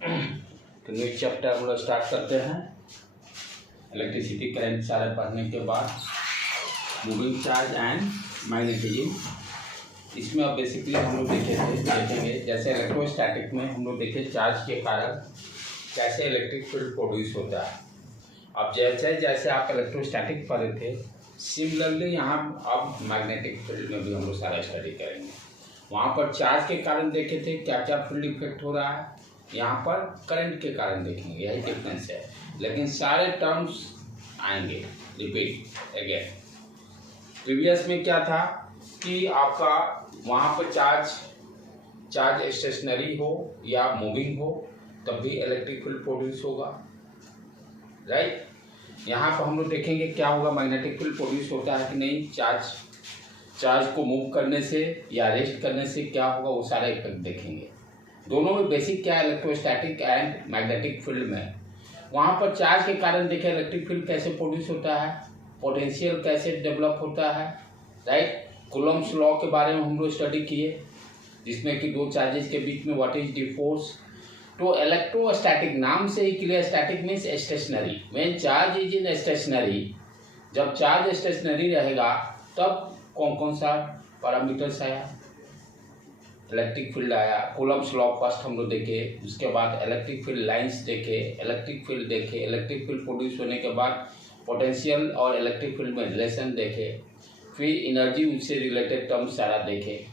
तो new chapter हम लोग स्टार्ट करते हैं। इलेक्ट्रिसिटी करंट सारे पढ़ने के बाद मूविंग चार्ज एंड मैग्नेटिज्म। इसमें अब बेसिकली हम लोग देखेंगे जैसे इलेक्ट्रोस्टैटिक में हम लोग देखे चार्ज के कारण कैसे इलेक्ट्रिक फील्ड प्रोड्यूस होता है। अब जैसे जैसे आप इलेक्ट्रोस्टैटिक पढ़े थे, सिमिलरली यहाँ अब मैग्नेटिक फील्ड में भी हम लोग सारा स्टडी करेंगे। वहाँ पर चार्ज के कारण देखे थे क्या क्या फील्ड इफेक्ट हो रहा है, यहाँ पर करंट के कारण देखेंगे, यही डिफरेंस है। लेकिन सारे टर्म्स आएंगे रिपीट अगेन। प्रीवियस में क्या था कि आपका वहाँ पर चार्ज स्टेशनरी हो या मूविंग हो तब भी इलेक्ट्रिक फील्ड प्रोड्यूस होगा, राइट। यहाँ पर हम लोग देखेंगे क्या होगा, मैग्नेटिक फील्ड प्रोड्यूस होता है कि नहीं, चार्ज को मूव करने से या रेस्ट करने से क्या होगा, वो सारा इफेक्ट देखेंगे। दोनों में बेसिक क्या है, इलेक्ट्रोस्टैटिक एंड मैग्नेटिक फील्ड में। वहाँ पर चार्ज के कारण देखें इलेक्ट्रिक फील्ड कैसे प्रोड्यूस होता है, पोटेंशियल कैसे डेवलप होता है, राइट। कूलम्ब्स लॉ के बारे में हम लोग स्टडी किए, जिसमें कि दो चार्जेस के बीच में व्हाट इज द फोर्स। तो इलेक्ट्रोस्टैटिक नाम से ही clear, static means stationary. When charge is in stationary, जब चार्ज स्टेशनरी रहेगा तब कौन कौन सा पैरामीटर्स आया, इलेक्ट्रिक फील्ड आया। कूलम्ब्स लॉ फर्स्ट हम लोग देखे, उसके बाद इलेक्ट्रिक फील्ड लाइंस देखे, इलेक्ट्रिक फील्ड देखे, इलेक्ट्रिक फील्ड प्रोड्यूस होने के बाद पोटेंशियल और इलेक्ट्रिक फील्ड में रिलेशन देखे, फिर एनर्जी उससे रिलेटेड टर्म्स सारा देखे।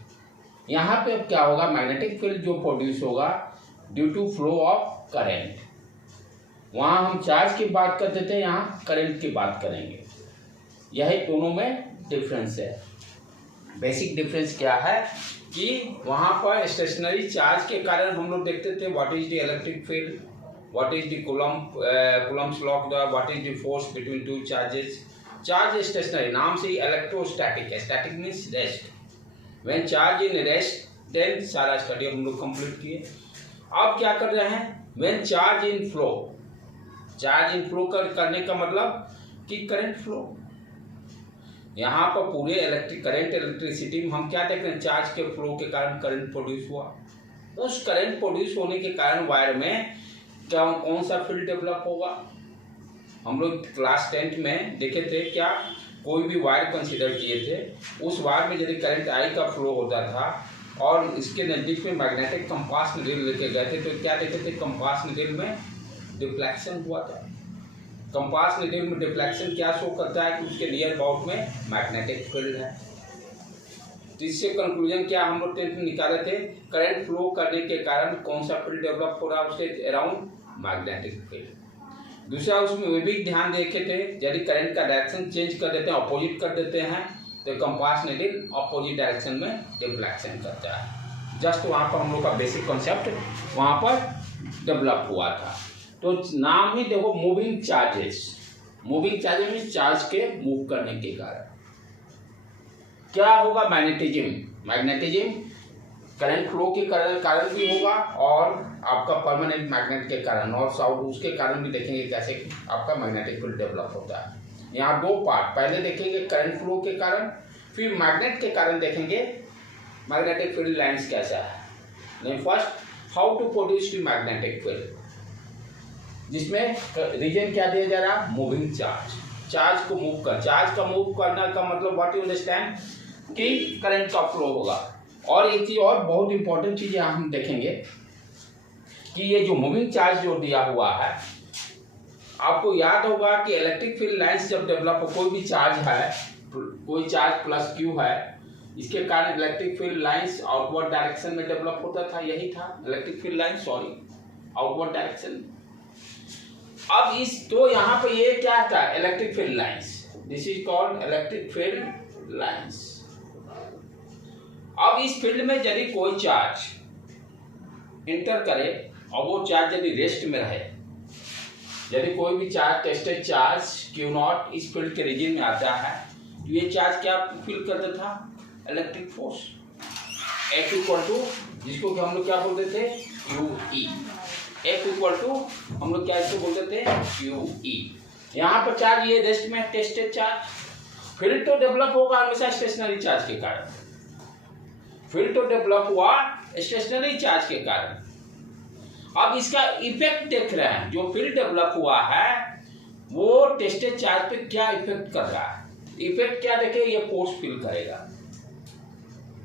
यहाँ पे अब क्या होगा, मैग्नेटिक फील्ड जो प्रोड्यूस होगा due to flow of current. वहाँ हम चार्ज की बात करते थे, यहाँ करंट की बात करेंगे। यही दोनों में डिफरेंस है। बेसिक डिफरेंस क्या है कि वहाँ पर स्टेशनरी चार्ज के कारण हम लोग देखते थे what is the electric field, what is the Coulomb's law, what is the force between two charges. Charge stationary नाम से ही इलेक्ट्रोस्टैटिक है, static means rest. When charge in rest then सारा स्टडी हम लोग कंप्लीट किए। अब क्या कर रहे हैं, when charge in flow. Charge in flow करने का मतलब कि करंट फ्लो। यहाँ पर पूरे इलेक्ट्रिसिटी में हम क्या देख रहे हैं, चार्ज के फ्लो के कारण करंट प्रोड्यूस हुआ। उस करंट प्रोड्यूस होने के कारण वायर में क्या कौन सा फील्ड डेवलप होगा। हम लोग क्लास 10 में देखे थे, क्या कोई भी वायर कंसीडर किए थे, उस वायर में यदि करंट आई का फ्लो होता था और इसके नज़दीक में मैग्नेटिक कंपास नीडल लेके गए थे, तो क्या देखे थे, कंपास नीडल में डिफ्लेक्शन हुआ था। कंपास नीडल में डिफ्लेक्शन क्या शो करता है कि उसके नियर अबाउट में मैग्नेटिक फील्ड है। तो इससे कंक्लूजन क्या हम लोग निकाले थे, करंट फ्लो करने के कारण कौन सा फील्ड डेवलप हो रहा है उसके अराउंड, मैग्नेटिक फील्ड। दूसरा उसमें वे भी ध्यान देखे थे, यदि करंट का डायरेक्शन चेंज कर देते हैं, अपोजिट कर देते हैं, तो कंपास नीडल अपोजिट डायरेक्शन में डिफ्लेक्शन करता है। जस्ट वहाँ पर हम लोग का बेसिक कॉन्सेप्ट वहाँ पर डेवलप हुआ था। तो नाम ही देखो, moving charges. Moving charges means charge के मूव करने के कारण क्या होगा, मैग्नेटिज्म। मैग्नेटिज्म करंट फ्लो के कारण भी होगा और आपका परमानेंट मैग्नेट के कारण, नॉर्थ साउथ उसके कारण भी देखेंगे कैसे आपका मैग्नेटिक फील्ड डेवलप होता है। यहाँ दो पार्ट, पहले देखेंगे करंट फ्लो के कारण, फिर मैग्नेट के कारण देखेंगे मैग्नेटिक फील्ड लाइंस कैसा है। First, how to produce the magnetic field, जिसमें रीजन क्या दिया जा रहा, मूविंग चार्ज। चार्ज को मूव कर, चार्ज का मूव करने का मतलब व्हाट यू अंडरस्टैंड कि करंट का फ्लो होगा। और एक चीज और बहुत इंपॉर्टेंट चीज यहाँ हम देखेंगे कि ये जो मूविंग चार्ज जो दिया हुआ है, आपको याद होगा कि इलेक्ट्रिक फील्ड लाइंस जब डेवलप हो, कोई भी चार्ज है, कोई चार्ज प्लस क्यू है, इसके कारण electric field lines outward direction में डेवलप होता था। यही था electric field line, sorry outward direction. अब इस तो यहाँ पे ये क्या था, electric field lines, this is called electric field lines. अब इस फील्ड में यदि कोई चार्ज इंटर करे और वो चार्ज यदि रेस्ट में रहे, यदि कोई भी charge tested charge Q not इस फील्ड के रीजन में आता है, तो ये चार्ज क्या फील करता था, electric force F equal to, जिसको कि हम लोग क्या बोलते थे, QE। F इक्वल टू हम लोग क्या इसको बोलते थे, QE। यहाँ पर चार्ज ये रेस्ट में टेस्टेड चार्ज, फील्ड तो डेवलप होगा हमेशा स्टेशनरी चार्ज के कारण, फील्ड तो डेवलप हुआ स्टेशनरी चार्ज के कारण। अब इसका इफेक्ट देख रहे हैं, जो फील्ड डेवलप हुआ है वो टेस्टेड चार्ज पे क्या इफेक्ट कर रहा है। इफेक्ट क्या देखे, ये फोर्स फील करेगा,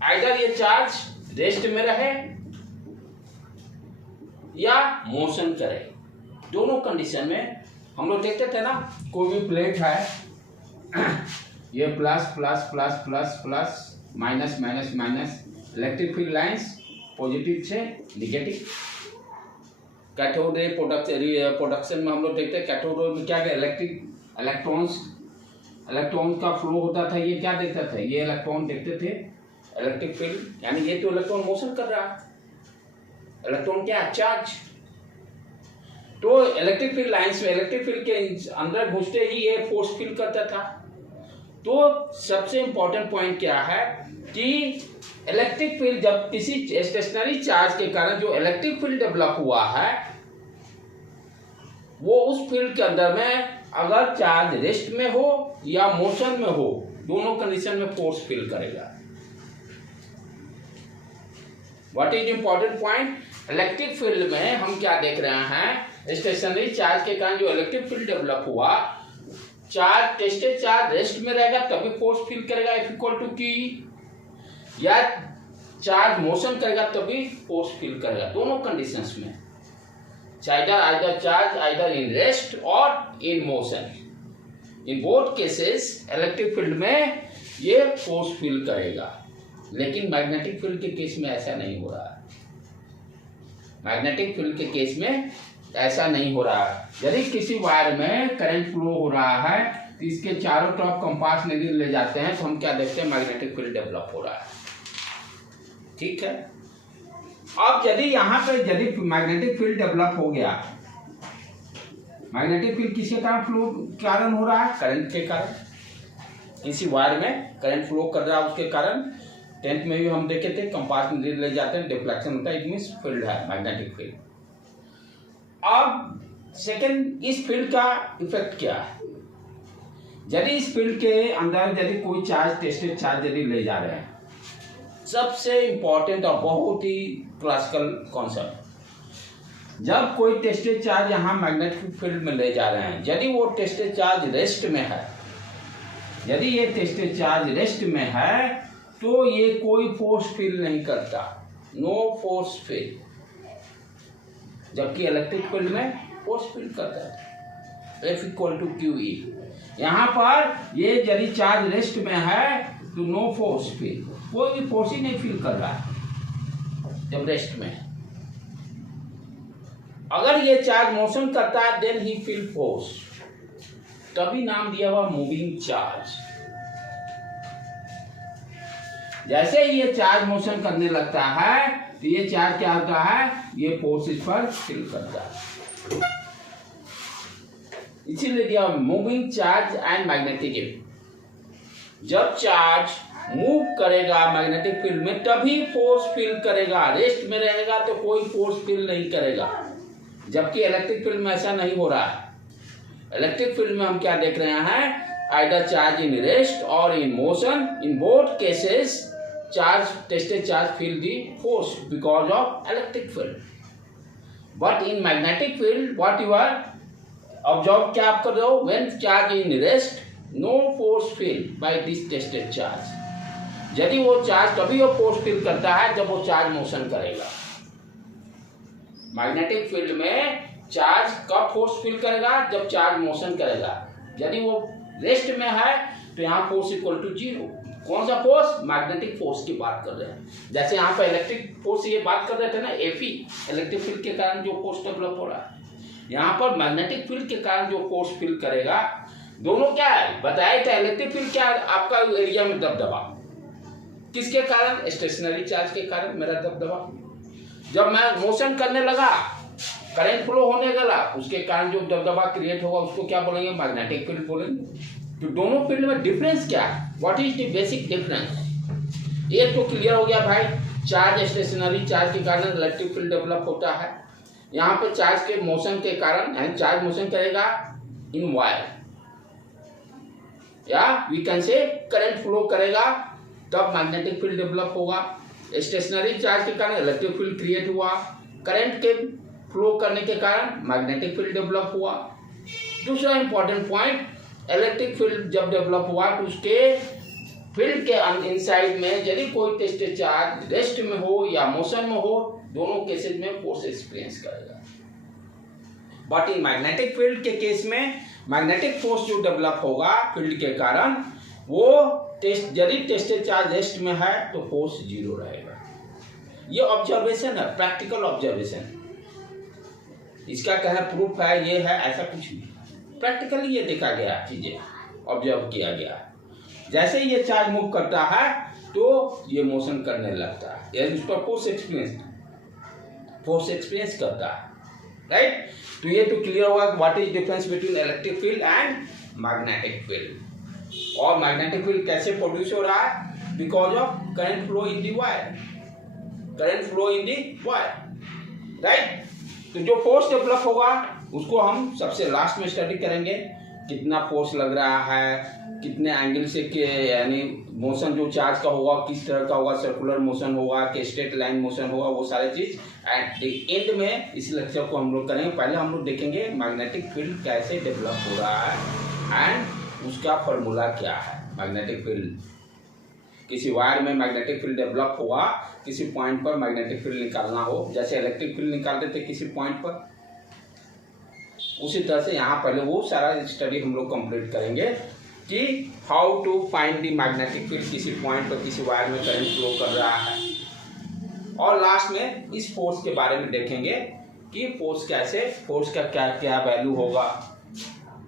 आइदर ये चार्ज रेस्ट में रहे या मोशन करे, दोनों कंडीशन में। हम लोग देखते थे ना, कोई भी प्लेट है, ये plus plus plus plus plus minus minus minus, electric field lines positive से निगेटिव। कैथोड रे प्रोडक्शन में हम लोग देखते हैं, कैथोड रे में क्या इलेक्ट्रॉन का फ्लो होता था, ये क्या देखता था, ये इलेक्ट्रॉन देखते थे इलेक्ट्रिक फील्ड, यानी ये तो इलेक्ट्रॉन मोशन कर रहा है, इलेक्ट्रॉन क्या चार्ज। तो इलेक्ट्रिक फील्ड लाइंस में इलेक्ट्रिक फील्ड के अंदर घुसते ही ये फोर्स फील करता था। तो सबसे इंपॉर्टेंट पॉइंट क्या है कि इलेक्ट्रिक फील्ड जब किसी स्टेशनरी चार्ज के कारण जो इलेक्ट्रिक फील्ड डेवलप हुआ है, वो उस फील्ड के अंदर में अगर चार्ज रेस्ट में हो या मोशन में हो, दोनों कंडीशन में फोर्स फील करेगा। What is important point, electric field में हम क्या देख रहे हैं, स्टेशनरी चार्ज के कारण जो इलेक्ट्रिक फील्ड डेवलप हुआ, चार्ज टेस्टेड चार्ज रेस्ट में रहेगा तभी फोर्स फील करेगा F इक्वल टू की, या चार्ज मोशन करेगा तभी फोर्स फील करेगा, दोनों कंडीशंस में। Either charge either in rest और in motion, in both cases electric field में ये फोर्स फील करेगा। लेकिन मैग्नेटिक फील्ड के केस में ऐसा नहीं हो रहा है, मैग्नेटिक फील्ड के केस में ऐसा नहीं हो रहा है। यदि किसी वायर में करंट फ्लो हो रहा है तो इसके चारों तरफ कंपास नीडल ले जाते हैं, तो हम क्या देखते हैं, मैग्नेटिक फील्ड डेवलप हो रहा है। ठीक है, अब यदि यहाँ पे यदि मैग्नेटिक फील्ड डेवलप हो गया, मैग्नेटिक फील्ड किसके कारण फ्लो कारण हो रहा है, करंट के कारण, किसी वायर में करंट फ्लो कर रहा है उसके कारण। 10th में भी हम देखे थे, कंपास नीडल ले जाते हैं, डिफ्लेक्शन होता है, इट मींस फील्ड है, मैग्नेटिक फील्ड। अब सेकंड, इस फील्ड का इफेक्ट क्या है, यदि इस फील्ड के अंदर यदि कोई चार्ज टेस्टेड चार्ज यदि ले जा रहे हैं, सबसे इंपॉर्टेंट और बहुत ही क्लासिकल कॉन्सेप्ट, जब कोई टेस्टेड चार्ज यहाँ मैग्नेटिक फील्ड में ले जा रहे हैं, यदि वो टेस्टेड चार्ज रेस्ट में है, यदि ये टेस्टेड चार्ज रेस्ट में है तो ये कोई फोर्स फील नहीं करता, नो फोर्स फील, जबकि इलेक्ट्रिक फील्ड में फोर्स फील करता है F equal to Q E. यहाँ पर ये यदि चार्ज रेस्ट में है तो नो फोर्स फील, कोई भी फोर्स ही नहीं फील कर रहा है जब रेस्ट में है। अगर ये चार्ज मोशन करता है देन ही फील फोर्स, तभी नाम दिया हुआ मूविंग चार्ज। जैसे ही ये चार्ज मोशन करने लगता है तो ये चार्ज क्या होता है, ये फोर्स इस पर फील करता है, इसीलिए दिया moving charge and magnetic effect. जब चार्ज मूव करेगा मैग्नेटिक फील्ड में तभी फोर्स फील करेगा, रेस्ट में रहेगा तो कोई फोर्स फील नहीं करेगा, जबकि इलेक्ट्रिक फील्ड में ऐसा नहीं हो रहा है। इलेक्ट्रिक फील्ड में हम क्या देख रहे हैं, आइदर चार्ज इन रेस्ट और in motion, in both cases charge tested charge feel the force because of electric field. But in magnetic field what you are observe क्या आप कर रहे हो, when charge in rest no force feel by this tested charge. यदि वो charge तभी वो force feel करता है जब वो चार्ज मोशन करेगा। मैग्नेटिक फील्ड में चार्ज कब फोर्स फील करेगा, जब चार्ज मोशन करेगा। यदि वो रेस्ट में है तो यहाँ फोर्स इक्वल टू 0। कौन सा फोर्स, मैग्नेटिक फोर्स की बात कर रहे हैं। जैसे यहाँ पर इलेक्ट्रिक फोर्स ये बात कर रहे थे ना, एफी इलेक्ट्रिक फील्ड के कारण जो फोर्स डेवलप हो रहा है, यहाँ पर मैग्नेटिक फील्ड के कारण जो फोर्स फील करेगा। दोनों क्या है बताया था, इलेक्ट्रिक फील्ड क्या आपका एरिया में दबदबा, किसके कारण, स्टेशनरी चार्ज के कारण मेरा दबदबा। जब मैं मोशन करने लगा, करंट फ्लो होने लगा, उसके कारण जो दबदबा क्रिएट होगा उसको क्या बोलेंगे, मैग्नेटिक फील्ड बोलेंगे। तो दोनों फील्ड में डिफरेंस क्या है, what is the basic difference. ये तो क्लियर हो गया भाई, चार्ज स्टेशनरी चार्ज के कारण इलेक्ट्रिक फील्ड डेवलप होता है। यहाँ पे चार्ज के मोशन के कारण, यानी चार्ज मोशन करेगा इन वायर, या we can say current flow करेगा तब मैग्नेटिक फील्ड डेवलप होगा। स्टेशनरी चार्ज के कारण इलेक्ट्रिक फील्ड क्रिएट हुआ, करंट के फ्लो करने के कारण मैग्नेटिक फील्ड डेवलप हुआ। दूसरा इंपॉर्टेंट पॉइंट, इलेक्ट्रिक फील्ड जब डेवलप हुआ तो उसके फील्ड के इनसाइड में यदि कोई टेस्टेड चार्ज रेस्ट में हो या मोशन में हो, दोनों केसेस में फोर्स एक्सपीरियंस करेगा। बट इन मैग्नेटिक फील्ड के केस में मैग्नेटिक फोर्स जो डेवलप होगा फील्ड के कारण, वो यदि टेस्टेड चार्ज रेस्ट में है तो फोर्स जीरो रहेगा। ये ऑब्जर्वेशन है, प्रैक्टिकल ऑब्जर्वेशन। इसका कहना प्रूफ है, ये है, ऐसा कुछ नहीं, प्रैक्टिकली ये देखा गया, चीजें ऑब्जर्व किया गया। जैसे ही ये चार्ज मूव करता है तो ये मोशन करने लगता है, यानी उस पर फोर्स एक्सपीरियंस करता है, राइट। तो ये तो क्लियर हुआ what is difference between electric field and magnetic field. और मैग्नेटिक फील्ड कैसे प्रोड्यूस हो रहा है? Because of current flow in the wire, right. तो जो फोर्स डेवलप होगा उसको हम सबसे लास्ट में स्टडी करेंगे, कितना फोर्स लग रहा है, कितने एंगल से, यानी मोशन जो चार्ज का होगा किस तरह का होगा, सर्कुलर मोशन होगा कि स्ट्रेट लाइन मोशन होगा, वो सारे चीज एट द एंड में इस लेक्चर को हम लोग करेंगे। पहले हम लोग देखेंगे मैग्नेटिक फील्ड कैसे डेवलप हो रहा है एंड उसका फॉर्मूला क्या है। मैग्नेटिक फील्ड, किसी वायर में मैग्नेटिक फील्ड डेवलप हुआ, किसी पॉइंट पर मैग्नेटिक फील्ड निकालना हो, जैसे इलेक्ट्रिक फील्ड निकालते थे किसी पॉइंट पर, उसी तरह से यहाँ पहले वो सारा स्टडी हम लोग कंप्लीट करेंगे कि how to find the magnetic field, किसी पॉइंट पर किसी वायर में करंट फ्लो कर रहा है। और लास्ट में इस फोर्स के बारे में देखेंगे कि फोर्स का क्या क्या वैल्यू होगा।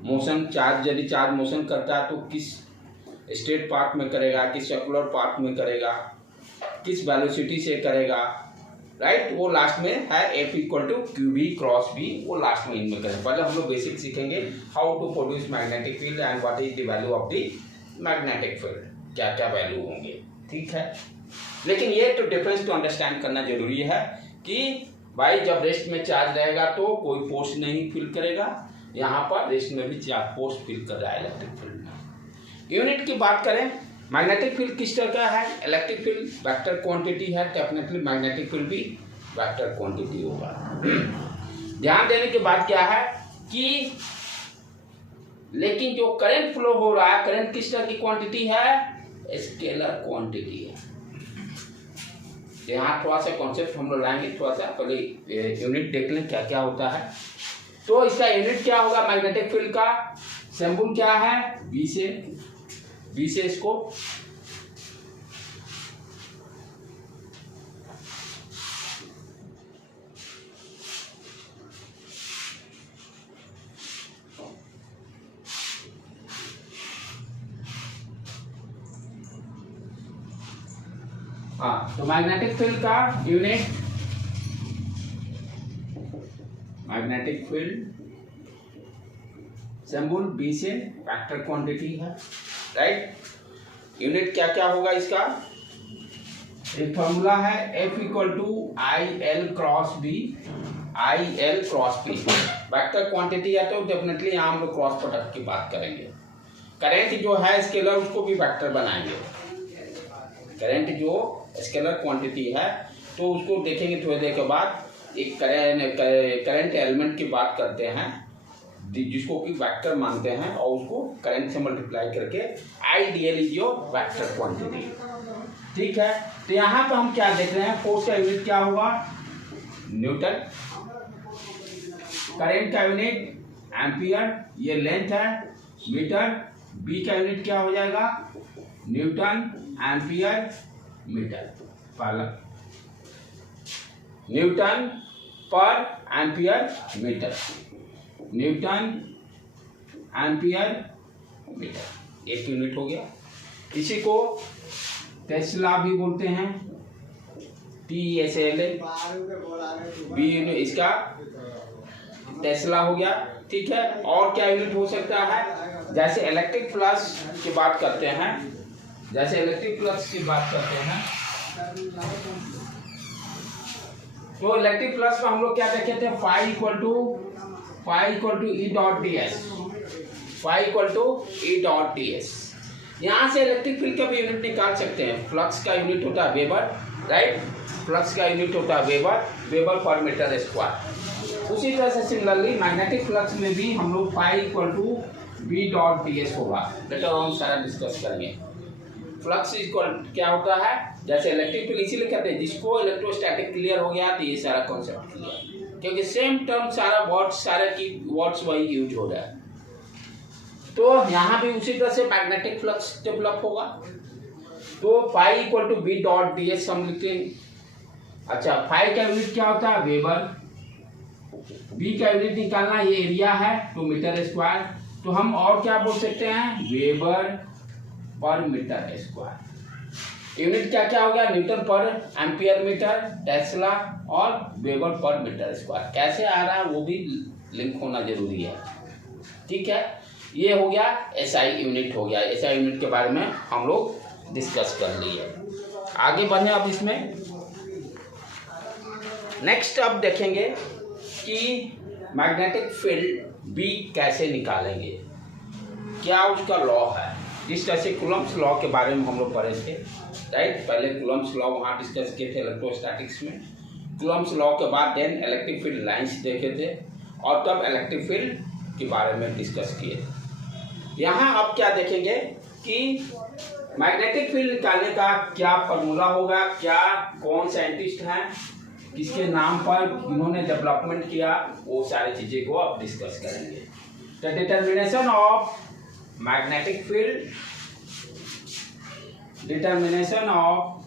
मोशन चार्ज, यदि चार्ज मोशन करता है तो किस स्ट्रेट पार्ट में करेगा, किस सर्कुलर पार्ट में करेगा, किस वेलोसिटी से करेगा, राइट। वो लास्ट में है F equal to QV cross B, वो लास्ट में इनमें करेंगे। पहले हम लोग बेसिक सीखेंगे how to produce magnetic field and what is the value of the magnetic field, क्या क्या वैल्यू होंगे, ठीक है। लेकिन ये तो डिफरेंस तो अंडरस्टैंड करना जरूरी है कि भाई जब रेस्ट में चार्ज रहेगा तो कोई फोर्स नहीं फील करेगा, यहाँ पर रेस्ट में भी चार्ज फोर्स फील कर रहा है इलेक्ट्रिक फील्ड में। यूनिट की बात करें, मैग्नेटिक फील्ड किस तरह का है? इलेक्ट्रिक फील्ड वेक्टर क्वांटिटी है, डेफिनेटली मैग्नेटिक फील्ड भी वेक्टर क्वांटिटी होगा। ध्यान देने की बात क्या है कि लेकिन जो करंट फ्लो हो रहा है, करंट किस तरह की क्वांटिटी है? स्केलर क्वांटिटी है। यहाँ थोड़ा सा कॉन्सेप्ट हम लोग लाएंगे, थोड़ा सा पहले यूनिट देख लें क्या क्या होता है। तो इसका यूनिट क्या होगा मैग्नेटिक फील्ड का? सिंबल क्या है? बी से इसको तो मैग्नेटिक फील्ड का unit, magnetic field symbol B से वेक्टर क्वांटिटी है, राइट। यूनिट क्या क्या होगा इसका? एक फॉर्मूला है F equal to IL cross B, vector quantity है तो डेफिनेटली यहाँ हम लोग क्रॉस प्रोडक्ट की बात करेंगे। करंट जो है स्केलर उसको भी वेक्टर बनाएंगे। करंट जो स्केलर क्वांटिटी है तो उसको देखेंगे थोड़ी देर के बाद। एक करंट एलिमेंट की बात करते हैं जिसको कि वेक्टर मानते हैं और उसको करंट से मल्टीप्लाई करके आइडियली जो वेक्टर क्वांटिटी, ठीक है। तो यहाँ पर हम क्या देख रहे हैं? फोर्स का यूनिट क्या होगा? न्यूटन। करंट का यूनिट एम्पियर, ये लेंथ है, मीटर। बी का यूनिट क्या हो जाएगा? Newton ampere metre. पहला न्यूटन पर ampere metre, newton ampere metre, एक यूनिट हो गया। इसी को टेस्ला भी बोलते हैं, TSLA। बी यूनिट इसका टेस्ला हो गया, ठीक है। और क्या यूनिट हो सकता है? जैसे इलेक्ट्रिक फ्लक्स की बात करते हैं, तो इलेक्ट्रिक फ्लक्स में हम लोग क्या देखे थे? Phi equal to E dot ds। यहाँ से इलेक्ट्रिक फील्ड का भी यूनिट निकाल सकते हैं। फ्लक्स का यूनिट होता है वेबर, राइट। फ्लक्स का यूनिट होता है वेबर पर मीटर स्क्वायर। उसी तरह से सिमिलरली मैग्नेटिक फ्लक्स में भी हम लोग phi equal to B dot D S होगा। लेटर हम सारा डिस्कस करेंगे। फ्लक्स इक्वल क्या होता है, जैसे इलेक्ट्रिक फील्ड इसीलिए कहते हैं, जिसको इलेक्ट्रोस्टैटिक क्लियर हो गया तो ये सारा कॉन्सेप्ट क्लियर, क्योंकि सेम टर्म सारा वर्ड्स सारे की वर्ड्स वही यूज हो रहा है। तो यहाँ भी उसी तरह से मैग्नेटिक फ्लक्स डेवलप होगा। तो phi equal to B dot D S हम लिखते हैं। अच्छा, फाई का यूनिट क्या होता है, वेबर। बी का यूनिट निकालना, ये एरिया है तो मीटर स्क्वायर, तो हम और क्या बोल सकते हैं, वेबर पर मीटर स्क्वायर। यूनिट क्या क्या हो गया, न्यूटन पर एम्पियर मीटर, टेस्ला और वेबर पर मीटर स्क्वायर। कैसे आ रहा है वो भी लिंक होना जरूरी है, ठीक है। ये हो गया एसआई यूनिट हो गया। एसआई यूनिट के बारे में हम लोग डिस्कस कर लिए। आगे बढ़े अब इसमें नेक्स्ट अब देखेंगे कि मैग्नेटिक फील्ड बी कैसे निकालेंगे, क्या उसका लॉ है। जिस तरह से कूलम्ब्स लॉ के बारे में हम लोग पढ़े थे, राइट। पहले कूलम्ब्स लॉ वहाँ डिस्कस किए थे इलेक्ट्रोस्टैटिक्स में। कूलम्ब्स लॉ के बाद देन इलेक्ट्रिक फील्ड लाइंस देखे थे और तब इलेक्ट्रिक फील्ड के बारे में डिस्कस किए थे। यहाँ अब क्या देखेंगे कि मैग्नेटिक फील्ड निकालने का क्या फॉर्मूला होगा, क्या कौन साइंटिस्ट हैं, किसके नाम पर इन्होंने डेवलपमेंट किया, वो सारी चीज़ें को अब डिस्कस करेंगे। The determination of magnetic field, determination of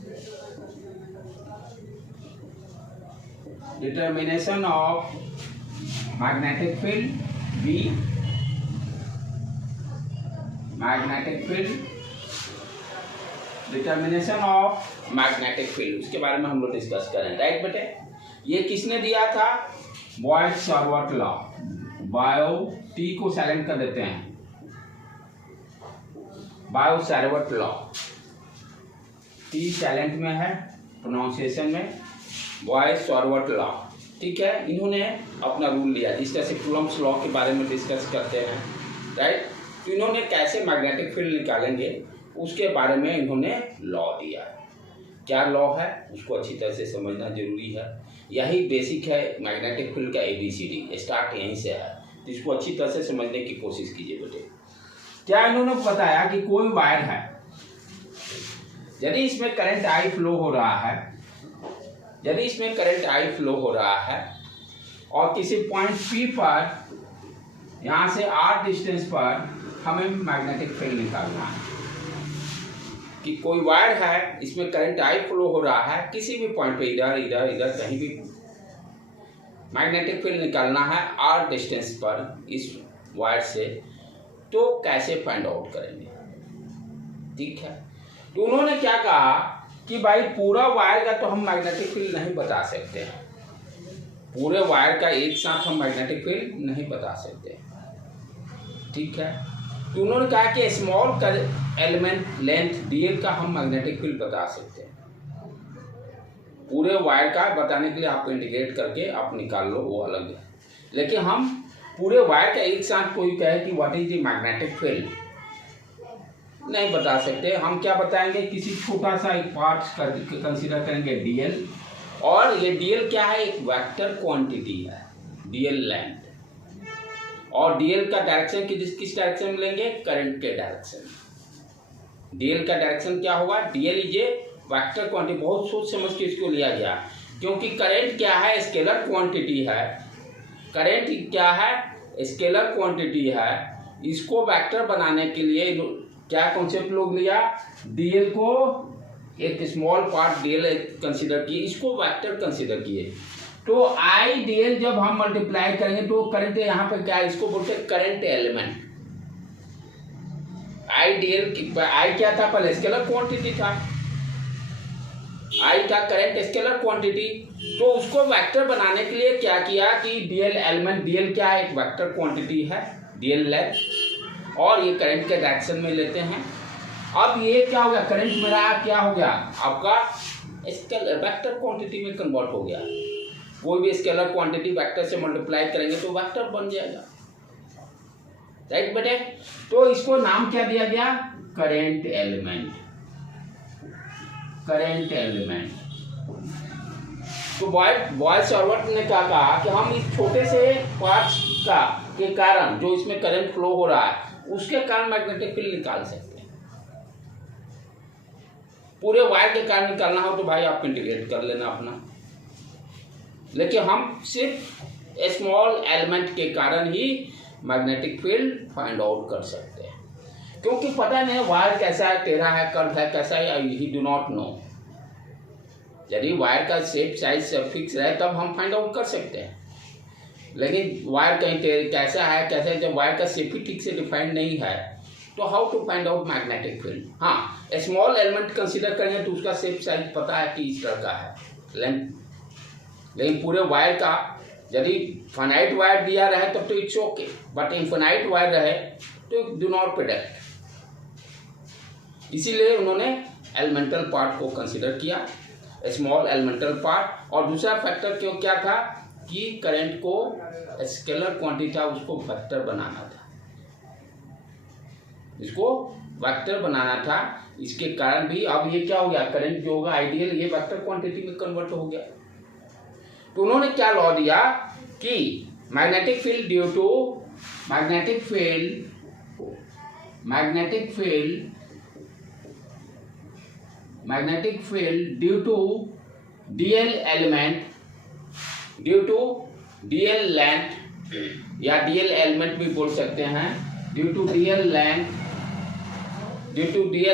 magnetic field B, magnetic field, determination of magnetic field, उसके बारे में हम लोग डिस्कस करें, राइट बेटे। ये किसने दिया था, बॉयल-सावर्ट लॉ। बायो टी को साइलेंट कर देते हैं, बायो-सावर्ट लॉ, टी साइलेंट में है प्रोनाउंसिएशन में, बॉयल-सावर्ट लॉ, ठीक है। इन्होंने अपना रूल लिया, जिस तरह से कूलम्ब्स लॉ के बारे में डिस्कस करते हैं, राइट। तो इन्होंने कैसे मैग्नेटिक फील्ड निकालेंगे उसके बारे में इन्होंने लॉ दिया। क्या लॉ है उसको अच्छी तरह से समझना जरूरी है। यही बेसिक है मैग्नेटिक फील्ड का ABCD, स्टार्ट यहीं से है, तो इसको अच्छी तरह से समझने की कोशिश कीजिए बेटे। क्या इन्होंने बताया कि कोई वायर है, यदि इसमें करंट I फ्लो हो रहा है, यदि इसमें करंट I फ्लो हो रहा है और किसी पॉइंट P पर यहाँ से R डिस्टेंस पर हमें मैग्नेटिक फील्ड निकालना है। कि कोई वायर है, इसमें करंट I फ्लो हो रहा है, किसी भी पॉइंट पे इधर इधर इधर कहीं भी मैग्नेटिक फील्ड निकालना है R डिस्टेंस पर इस वायर से, तो कैसे फाइंड आउट करेंगे, ठीक है। तो उन्होंने क्या कहा कि भाई पूरा वायर का तो हम मैग्नेटिक फील्ड नहीं बता सकते, पूरे वायर का एक साथ हम मैग्नेटिक फील्ड नहीं बता सकते, ठीक है। तो उन्होंने कहा कि स्मॉल एलिमेंट लेंथ DL का हम मैग्नेटिक फील्ड बता सकते हैं। पूरे वायर का बताने के लिए आपको इंटीग्रेट करके आप निकाल लो, वो अलग है, लेकिन हम पूरे वायर का एक साथ कोई कहे कि what is the magnetic field नहीं बता सकते। हम क्या बताएंगे, किसी छोटा सा एक पार्ट कंसीडर करेंगे DL, और ये DL क्या है, एक वेक्टर क्वांटिटी है, DL लेंथ, और DL का डायरेक्शन किस डायरेक्शन में लेंगे, करंट के डायरेक्शन। DL का डायरेक्शन क्या होगा, DL is a vector quantity. बहुत सोच समझ के इसको लिया गया, क्योंकि करंट क्या है, स्केलर क्वांटिटी है, करंट क्या है, स्केलर क्वांटिटी है। इसको वेक्टर बनाने के लिए क्या कॉन्सेप्ट लोग लिया, DL को एक स्मॉल पार्ट DL कंसीडर किए, इसको वेक्टर कंसीडर किए। तो IDL जब हम मल्टीप्लाई करेंगे तो करंट यहाँ पे क्या, इसको बोलते हैं करंट एलिमेंट। IDL की I क्या था, पहले स्केलर क्वांटिटी था, I था करंट स्केलर क्वांटिटी। तो उसको वेक्टर बनाने के लिए क्या किया कि DL एलिमेंट, DL क्या है, एक वेक्टर क्वांटिटी है, DL लेंथ, और ये करंट के डायरेक्शन में लेते हैं। अब ये क्या हो गया, करंट मेरा क्या हो गया, आपका स्केलर वेक्टर क्वांटिटी में कन्वर्ट हो गया। कोई भी स्केलर क्वांटिटी वेक्टर से मल्टीप्लाई करेंगे तो वेक्टर बन जाएगा, राइट बेटे। तो इसको नाम क्या दिया गया, करंट एलिमेंट, करंट एलिमेंट। तो बॉयल सॉल्वेंट ने क्या कहा कि हम इस छोटे से पार्ट्स का के कारण जो इसमें करंट फ्लो हो रहा है उसके कारण मैग्नेटिक फील्ड निकाल सकते हैं। पूरे वायर के कारण निकालना हो तो भाई आप इंटीग्रेट कर लेना अपना, लेकिन हम सिर्फ स्मॉल एलिमेंट के कारण ही मैग्नेटिक फील्ड फाइंड आउट कर सकते हैं, क्योंकि पता नहीं वायर कैसा है, टेढ़ा है, कर्व है, कैसा है, ही डू नॉट नो। यदि वायर का शेप साइज सब फिक्स रहे तब हम फाइंड आउट कर सकते हैं, लेकिन वायर कहीं कैसा है, जब वायर का शेप ही ठीक से डिफाइंड नहीं है तो how to find out magnetic field. हाँ, स्मॉल एलिमेंट कंसीडर करेंगे तो उसका शेप साइज पता है कि इस तरह का है लेंथ, लेकिन पूरे वायर का यदि फाइनाइट वायर दिया रहे तब तो it's okay, but infinite wire रहे तो डू नॉट प्रेडिक्ट। इसीलिए उन्होंने एलिमेंटल पार्ट को कंसीडर किया, स्मॉल एलिमेंटल पार्ट, और दूसरा फैक्टर क्यों क्या था कि करंट को स्केलर क्वांटिटी था उसको वेक्टर बनाना था, इसको वेक्टर बनाना था। इसके कारण भी अब ये क्या हो गया, करंट जो होगा आइडियल ये वेक्टर क्वांटिटी में कन्वर्ट हो गया। तो उन्होंने क्या लॉ दिया कि magnetic field due to magnetic field due to DL element, due to DL length या डीएल एलिमेंट भी बोल सकते हैं, due to DL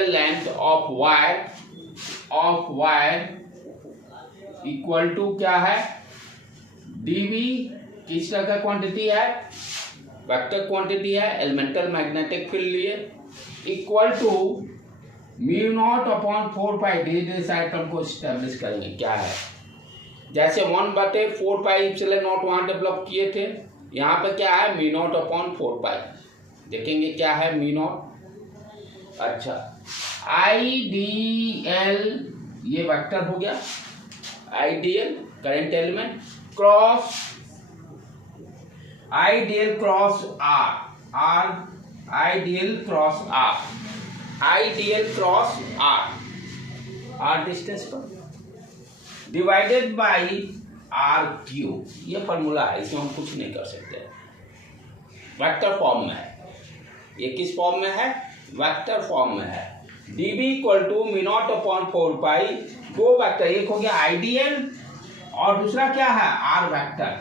length of wire equal to क्या है, डीवी किस तरह का क्वांटिटी है, वेक्टर क्वांटिटी है, एलिमेंटल मैग्नेटिक फील्ड लिए, equal to mu naught upon 4 pi. धीरे धीरे सारे टर्म को स्टैब्लिश करेंगे क्या है, जैसे 1/4 पाई एप्सिलॉन नॉट वहां डेवलप किए थे, यहाँ पे क्या है म्यू नॉट अपॉन 4 पाई, देखेंगे क्या है म्यू नॉट। अच्छा, आईडीएल ये वेक्टर हो गया, ideal current element cross ideal cross R distance पर डिवाइडेड बाई आर क्यू, ये फॉर्मूला है, इसमें हम कुछ नहीं कर सकते, वेक्टर फॉर्म में है। ये किस फॉर्म में है, वेक्टर फॉर्म में है। dB equal to mu naught upon 4 pi, दो वेक्टर, एक हो गया आइडियल और दूसरा क्या है आर वेक्टर,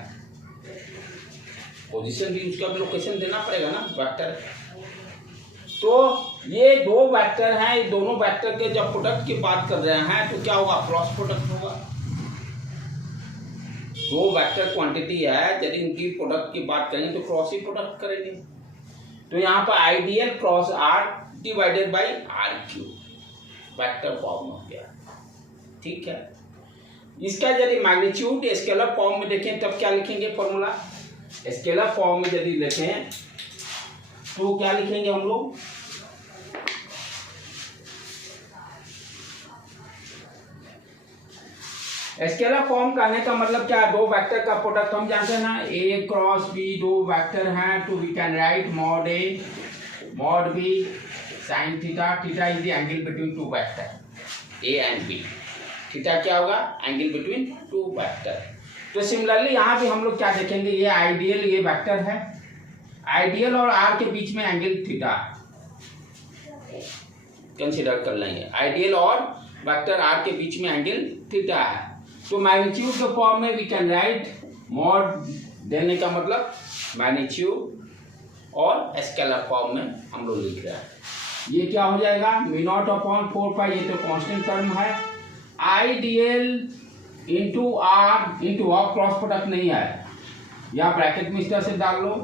पोजीशन भी उसका भी लोकेशन देना पड़ेगा ना वेक्टर। तो ये दो वेक्टर हैं, ये दोनों वेक्टर के जब प्रोडक्ट की बात कर रहे हैं तो क्या होगा, क्रॉस प्रोडक्ट होगा। दो वेक्टर क्वांटिटी है, यदि इनकी प्रोडक्ट की बात करेंगे तो क्रॉस ही प्रोडक्ट करेंगे। तो यहाँ पर ideal cross R divided by R cube, vector form हो गया, ठीक है। इसका यदि मैग्नीट्यूड स्केलर फॉर्म में देखें तब क्या लिखेंगे फॉर्मूला, स्केलर फॉर्म में यदि लिखें तो क्या लिखेंगे हम लोग, स्केलर फॉर्म कहने का मतलब क्या है, दो वेक्टर का प्रोडक्ट हम जानते हैं ना, ए क्रॉस बी, दो वेक्टर हैं तो we can write mod A mod B sine theta, theta is the angle between two vector A and B, theta क्या होगा, एंगल बिटवीन टू वेक्टर। तो सिमिलरली यहाँ भी हम लोग क्या देखेंगे, ये आइडियल ये वेक्टर है, आइडियल और आर के बीच में एंगल थीटा कंसीडर कर लेंगे, आइडियल और वेक्टर आर के बीच में एंगल थीटा है। तो मैग्नीट्यूड के फॉर्म में वी कैन राइट मॉड देने का मतलब मैग्नीट्यूड, और स्केलर फॉर्म में हम लोग लिख रहे हैं, ये क्या हो जाएगा म्यू नॉट अपॉन 4 पाई, ये तो कांस्टेंट टर्म है, ideal into R into of cross product नहीं है, यहाँ ब्रैकेट में इस तरह से डाल लो,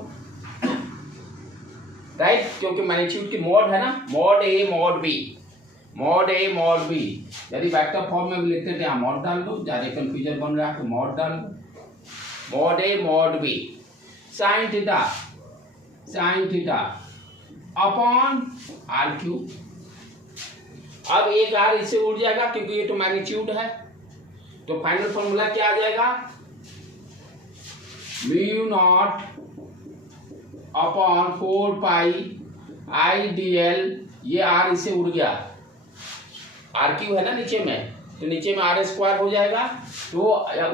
राइट, क्योंकि मैग्नीट्यूड की मॉड है ना, mod A mod B, mod A mod B, यदि वेक्टर फॉर्म में भी लिखते थे यहाँ मॉड डाल दो, ज़्यादा कंफ्यूजन बन रहा है तो मॉड डाल दो, mod A mod B sine theta upon R cube. अब एक आर इससे उड़ जाएगा क्योंकि ये तो मैग्नीट्यूड है, तो फाइनल फॉर्मूला क्या आ जाएगा, म्यू नॉट अपॉन 4 पाई आइडियल, ये आर इससे उड़ गया, आर क्यू है ना नीचे में, तो नीचे में आर स्क्वायर हो जाएगा, तो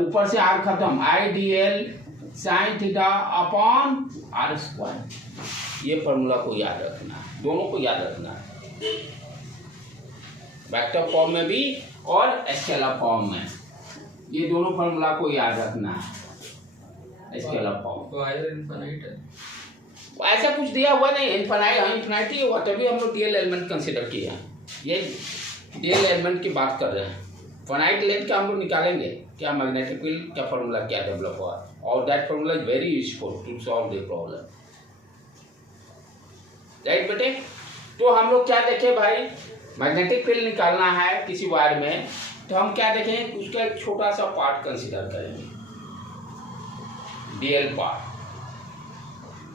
ऊपर से आर खत्म, I D L sine theta upon R square. ये फॉर्मूला को याद रखना, दोनों को याद रखना, वेक्टर फॉर्म में भी और स्केलर फॉर्म में, ये दोनों फॉर्मूला को याद रखना है। स्केलर फॉर्म ऐसा कुछ दिया हुआ नहीं, इनफिनिटी हुआ तभी हम लोग डीएल एलिमेंट कंसिडर किया। ये डीएल एलिमेंट की बात कर रहे हैं, फाइनाइट लेंथ का हम लोग निकालेंगे क्या मैग्नेटिक फील्ड का फॉर्मूला क्या डेवलप हुआ, और that formula is very useful to solve the problem, right बेटे। तो हम लोग क्या देखें भाई, मैग्नेटिक फील्ड निकालना है किसी वायर में, तो हम क्या देखें, उसका एक छोटा सा पार्ट कंसीडर करेंगे, डीएल पार्ट।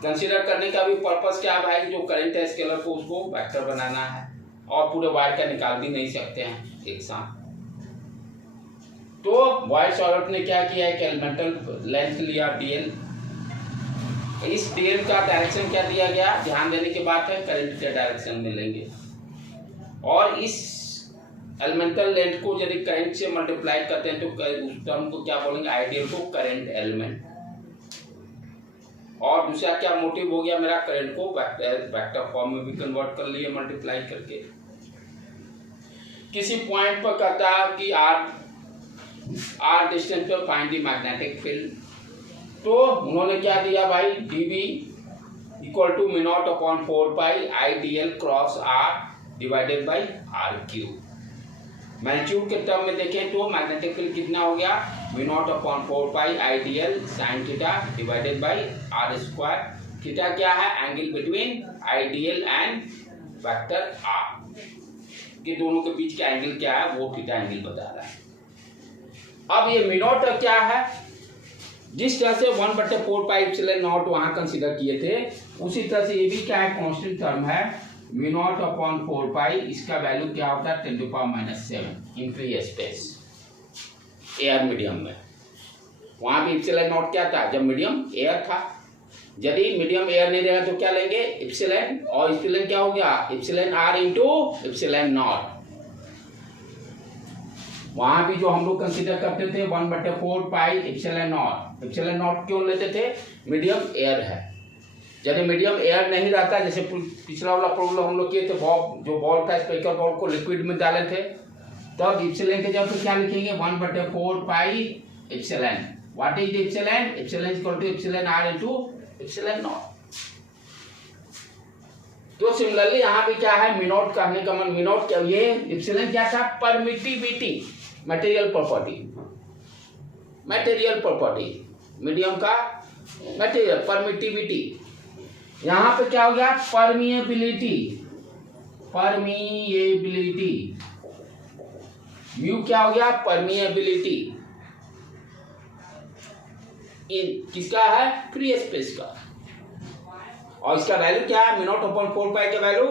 कंसीडर करने का भी पर्पस क्या है भाई, जो करंट है स्केलर को उसको वेक्टर बनाना है, और पूरे वायर का निकाल भी नहीं सकते हैं एक साथ। तो वायर सॉल्वर ने क्या किया, एक एलिमेंटल लेंथ लिया डीएल, इस डीएल का डायरेक्शन क्या दिया गया, ध्यान देने की बात है, करंट के डायरेक्शन में लेंगे, और इस एलिमेंटल लेंथ को यदि करंट से मल्टीप्लाई करते हैं तो उस टर्म को क्या बोलेंगे, आइडियल को करंट एलिमेंट। और दूसरा क्या मोटिव हो गया मेरा, करंट को वेक्टर फॉर्म में भी कन्वर्ट कर लिए मल्टीप्लाई करके। किसी पॉइंट पर कहता है कि आर डिस्टेंस पर फाइंड द मैग्नेटिक फील्ड, तो उन्होंने क्या दिया भाई, dv equal to mu naught upon 4 pi I D L cross R divided by R cube. Magnitude के टर्म में देखें तो मैग्नेटिक फील्ड कितना हो गया, mu naught upon 4 pi I D L sine theta divided by R square. Theta क्या है, angle between ideal and vector R के दोनों के बीच का एंगल क्या है, वो थीटा एंगल बता रहा है। अब ये म्यू नॉट क्या है, जिस तरह से 1/4 पाई एप्सिलॉन नॉट वहां कंसीडर किए थे, उसी तरह से ये भी क्या है, कांस्टेंट टर्म है, म्यू नॉट अपॉन 4 पाई, इसका वैल्यू क्या होता है 10⁻⁷ in free space air medium में। वहां भी एप्सिलॉन नॉट क्या था, जब मीडियम एयर था, यदि मीडियम एयर नहीं रहेगा तो क्या लेंगे एप्सिलॉन, और एप्सिलॉन क्या हो गया, epsilon R into epsilon naught. वहां भी जो हम लोग कंसीडर करते थे 1/4 pi epsilon naught, epsilon naught क्यों लेते थे, मीडियम एयर है। यदि मीडियम एयर नहीं रहता, जैसे पिछला वाला प्रॉब्लम हम लोग किए थे, जो बॉल था स्पेरिकल बॉल को लिक्विड में डाले थे, तब एप्सिलॉन के जब तो क्या लिखेंगे 1/4 pi epsilon. What is epsilon, epsilon is equal to epsilon R into epsilon naught. तो सिमिलरली यहाँ भी क्या है, म्यू नॉट करने का मन, म्यू नॉट क्या, ये एप्सिलॉन क्या था, permittivity, material property, material property, medium का मटेरियल परमिटिविटी। यहां पे क्या हो गया, परमिएबिलिटी, परमिएबिलिटी, म्यू क्या हो गया, परमिएबिलिटी, किसका है, फ्री स्पेस का, और इसका वैल्यू क्या है, म्यू नॉट अपॉन 4 पाई का वैल्यू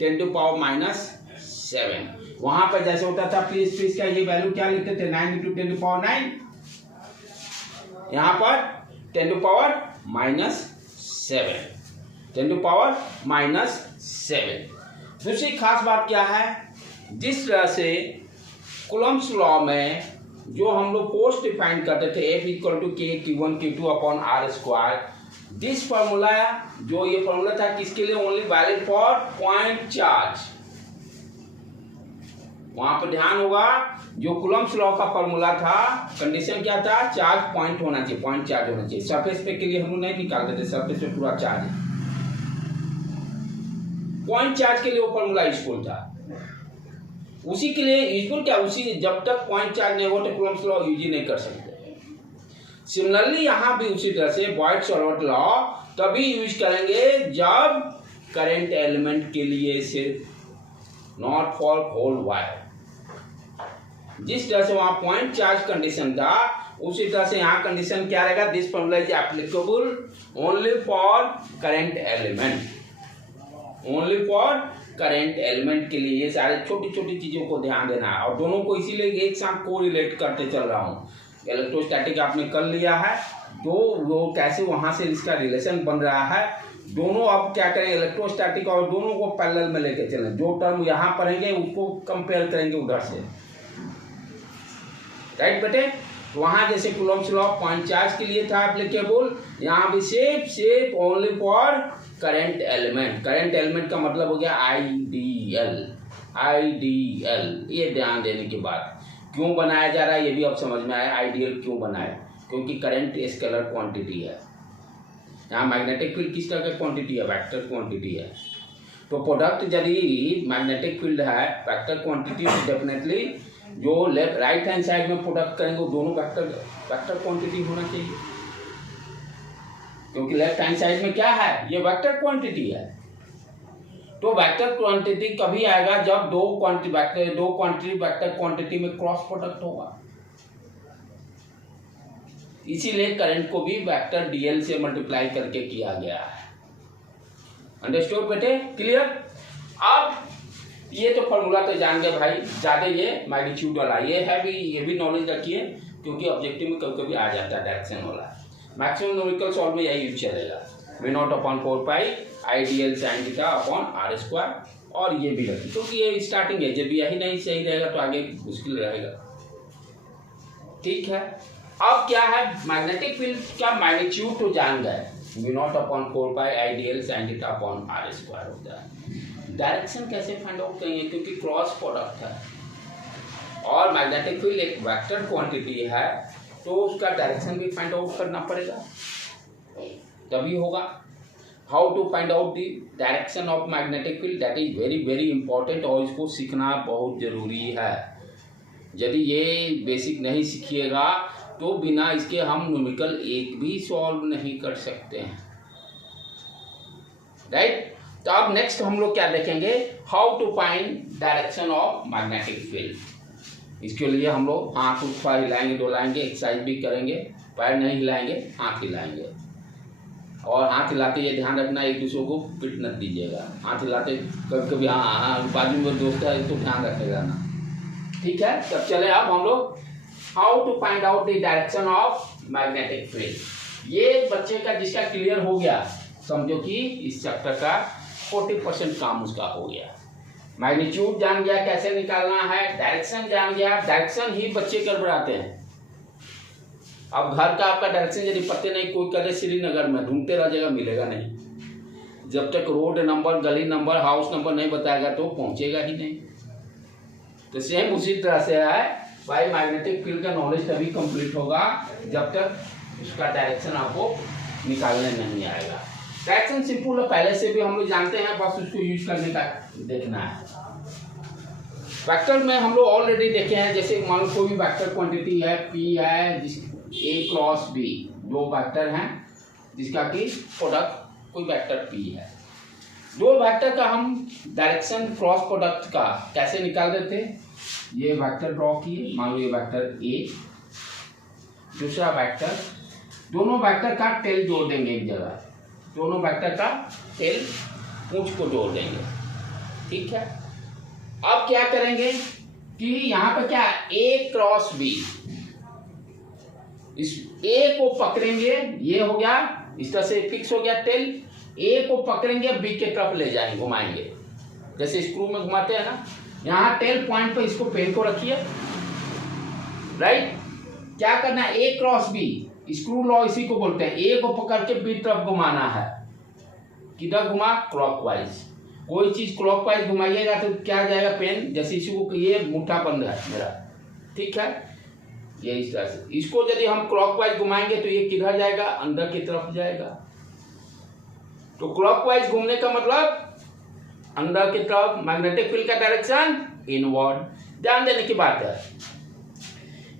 10⁻⁷। वहां पर जैसे होता था फ्री स्पेस का, ये वैल्यू क्या लिखते थे 9 × 10⁻⁹, यहां पर 10⁻⁷। दूसरी खास बात क्या है, जिस तरह से कूलम्ब्स लॉ में जो हम लोग फोर्स डिफाइन करते थे F = K Q1 Q2 upon R square, this formula, जो ये फॉर्मूला था किसके लिए, only valid for point charge. वहां पर ध्यान होगा, जो कूलम्ब्स लॉ का फॉर्मूला था, कंडीशन क्या था, चार्ज पॉइंट होना चाहिए, पॉइंट चार्ज होना चाहिए। सरफेस पे के लिए हम लोग नहीं निकालते थे, सरफेस पे पूरा चार्ज है, पॉइंट चार्ज के लिए वो फॉर्मूला यूजफुल था। उसी के लिए यूजफुल क्या, उसी जब तक पॉइंट चार्ज नहीं हो तो कूलम्ब्स लॉ यूज ही नहीं कर सकते। सिमिलरली यहाँ भी उसी तरह से बॉयड-सॉल्वर्ट लॉ तभी यूज करेंगे जब करंट एलिमेंट के लिए सिर्फ, नॉट फॉर होल वायर। जिस तरह से वहां पॉइंट चार्ज कंडीशन था, उसी तरह से यहाँ कंडीशन क्या रहेगा, this formula is applicable only for current element, only for current element के लिए। ये सारे छोटी छोटी चीजों को ध्यान देना है, और दोनों को इसीलिए एक साथ को रिलेट करते चल रहा हूँ। इलेक्ट्रोस्टैटिक आपने कर लिया है, तो वो कैसे वहां से इसका रिलेशन बन रहा है, दोनों अब क्या करें, इलेक्ट्रोस्टैटिक और दोनों को पैरेलल में लेके चलें। जो टर्म यहाँ पढ़ेंगे उसको कंपेयर करेंगे उधर से, राइट बेटे। वहाँ जैसे कूलम्ब्स लॉ पॉइंट चार्ज के लिए था एप्लीकेबल, यहाँ भी safe only for current element. Current element का मतलब हो गया आइडियल। ये ध्यान देने की बात। क्यों बनाया जा रहा है ये भी अब समझ में आया, आइडियल क्यों बनाया, क्योंकि करंट स्केलर क्वांटिटी है। यहाँ मैग्नेटिक फील्ड किस तरह का क्वांटिटी है, वेक्टर क्वांटिटी है। तो प्रोडक्ट यदि मैग्नेटिक फील्ड है वेक्टर क्वांटिटी, तो डेफिनेटली जो लेफ्ट राइट हैंड साइड में प्रोडक्ट करेंगे वो दोनों वेक्टर क्वांटिटी होना चाहिए, क्योंकि लेफ्ट हैंड साइड में क्या है, ये वेक्टर क्वांटिटी है। तो वेक्टर क्वांटिटी कभी आएगा जब दो क्वांटिटी वेक्टर क्वांटिटी में क्रॉस प्रोडक्ट होगा। इसीलिए करंट को भी वेक्टर डीएल से मल्टीप्लाई करके किया गया है। अंडरस्टूड बेटे, क्लियर। अब ये तो फॉर्मूला तो जान गए भाई, ज्यादा ये मैग्नीट्यूड वाला ये भी नॉलेज रखिए, क्योंकि ऑब्जेक्टिव में कभी कभी आ जाता है डायरेक्शन वाला। मैक्सिमम न्यूमेरिकल सॉल्व में यही यूज चलेगा, V0/4 ideal sign theta upon r square, और ये भी रखिए क्योंकि ये स्टार्टिंग है, जब यही नहीं सही रहेगा तो आगे मुश्किल रहेगा। ठीक है। अब क्या है, मैग्नेटिक फील्ड का मैग्नीट्यूड तो जान गए, V0/4 ideal sign theta upon r square होता है। डायरेक्शन कैसे फाइंड आउट करेंगे, क्योंकि क्रॉस प्रोडक्ट है और मैग्नेटिक फील्ड एक वेक्टर क्वांटिटी है, तो उसका डायरेक्शन भी फाइंड आउट करना पड़ेगा, तभी होगा। How to find out the direction of magnetic field, that is very very important, और इसको सीखना बहुत जरूरी है। यदि ये बेसिक नहीं सीखिएगा तो बिना इसके हम न्यूमेरिकल एक भी सॉल्व नहीं कर सकते हैं, राइट। तो अब नेक्स्ट हम लोग क्या देखेंगे, how to find direction of magnetic field. इसके लिए हम लोग हाथ ऊपर हिलाएंगे, डोलाएंगे, एक्सरसाइज भी करेंगे, पैर नहीं हिलाएंगे, हाथ हिलाएंगे। और हाथ हिलाते ये ध्यान रखना एक दूसरे को पिट न दीजिएगा, हाथ हिलाते कभी कभी हाँ बाजू में दोस्त है तो ध्यान रखेगा ना, ठीक है। तब चले अब हम लोग how to find out the direction of magnetic field. ये बच्चे का जिसका क्लियर हो गया, समझो कि इस चैप्टर का 40% काम उसका हो गया। मैग्नीट्यूड जान गया कैसे निकालना है, डायरेक्शन जान गया, डायरेक्शन ही बच्चे गड़बड़ाते हैं। अब घर का आपका डायरेक्शन यदि पते नहीं, कोई करे श्रीनगर में ढूंढते रह जाएगा, मिलेगा नहीं। जब तक रोड नंबर, गली नंबर, हाउस नंबर नहीं बताएगा तो पहुंचेगा ही नहीं। तो सेम उसी तरह से है भाई, मैग्नेटिक फील्ड का नॉलेज तभी कंप्लीट होगा जब तक उसका डायरेक्शन आपको निकालने नहीं आएगा। डायरेक्शन सिंपल है, पहले से भी हम लोग जानते हैं, बस उसको यूज करने का देखना है। वेक्टर में हम लोग ऑलरेडी देखे हैं, जैसे मान लो कोई भी वेक्टर क्वांटिटी है, P है, जिस A क्रॉस B दो वेक्टर हैं, जिसका कि प्रोडक्ट कोई वेक्टर P है। दो वेक्टर का हम डायरेक्शन क्रॉस प्रोडक्ट का कैसे निकाल देते हैं, ये वेक्टर ड्रॉ किए, मान लो ये वेक्टर A, दूसरा वेक्टर, दोनों वेक्टर का टेल जोड़ देंगे एक जगह, दोनों वेक्टर का टेल पूंछ को जोड़ देंगे, ठीक है। अब क्या करेंगे कि यहाँ पे क्या A क्रॉस B, इस A को पकड़ेंगे, ये हो गया इस तरह से फिक्स हो गया टेल, A को पकड़ेंगे B के तरफ ले जाएंगे, घुमाएंगे, जैसे स्क्रू में घुमाते हैं ना। यहाँ टेल पॉइंट पे इसको पेन को रखिए, राइट। क्या करना है, A cross B, screw law इसी को बोलते हैं। A को पकड़ के B तरफ घुमाना है, किधर घुमा, क्लॉकवाइज। कोई चीज क्लॉकवाइज घुमाइएगा तो क्या जाएगा, पेन, जैसे इसी को, ये मुट्ठा बंद है मेरा, ठीक है, ये इस तरह से। इसको यदि हम क्लॉकवाइज घुमाएंगे तो ये किधर जाएगा, अंदर की तरफ जाएगा। तो क्लॉकवाइज घूमने का मतलब अंदर की तरफ, मैग्नेटिक फील्ड का डायरेक्शन इनवर्ड। ध्यान देने की बात है।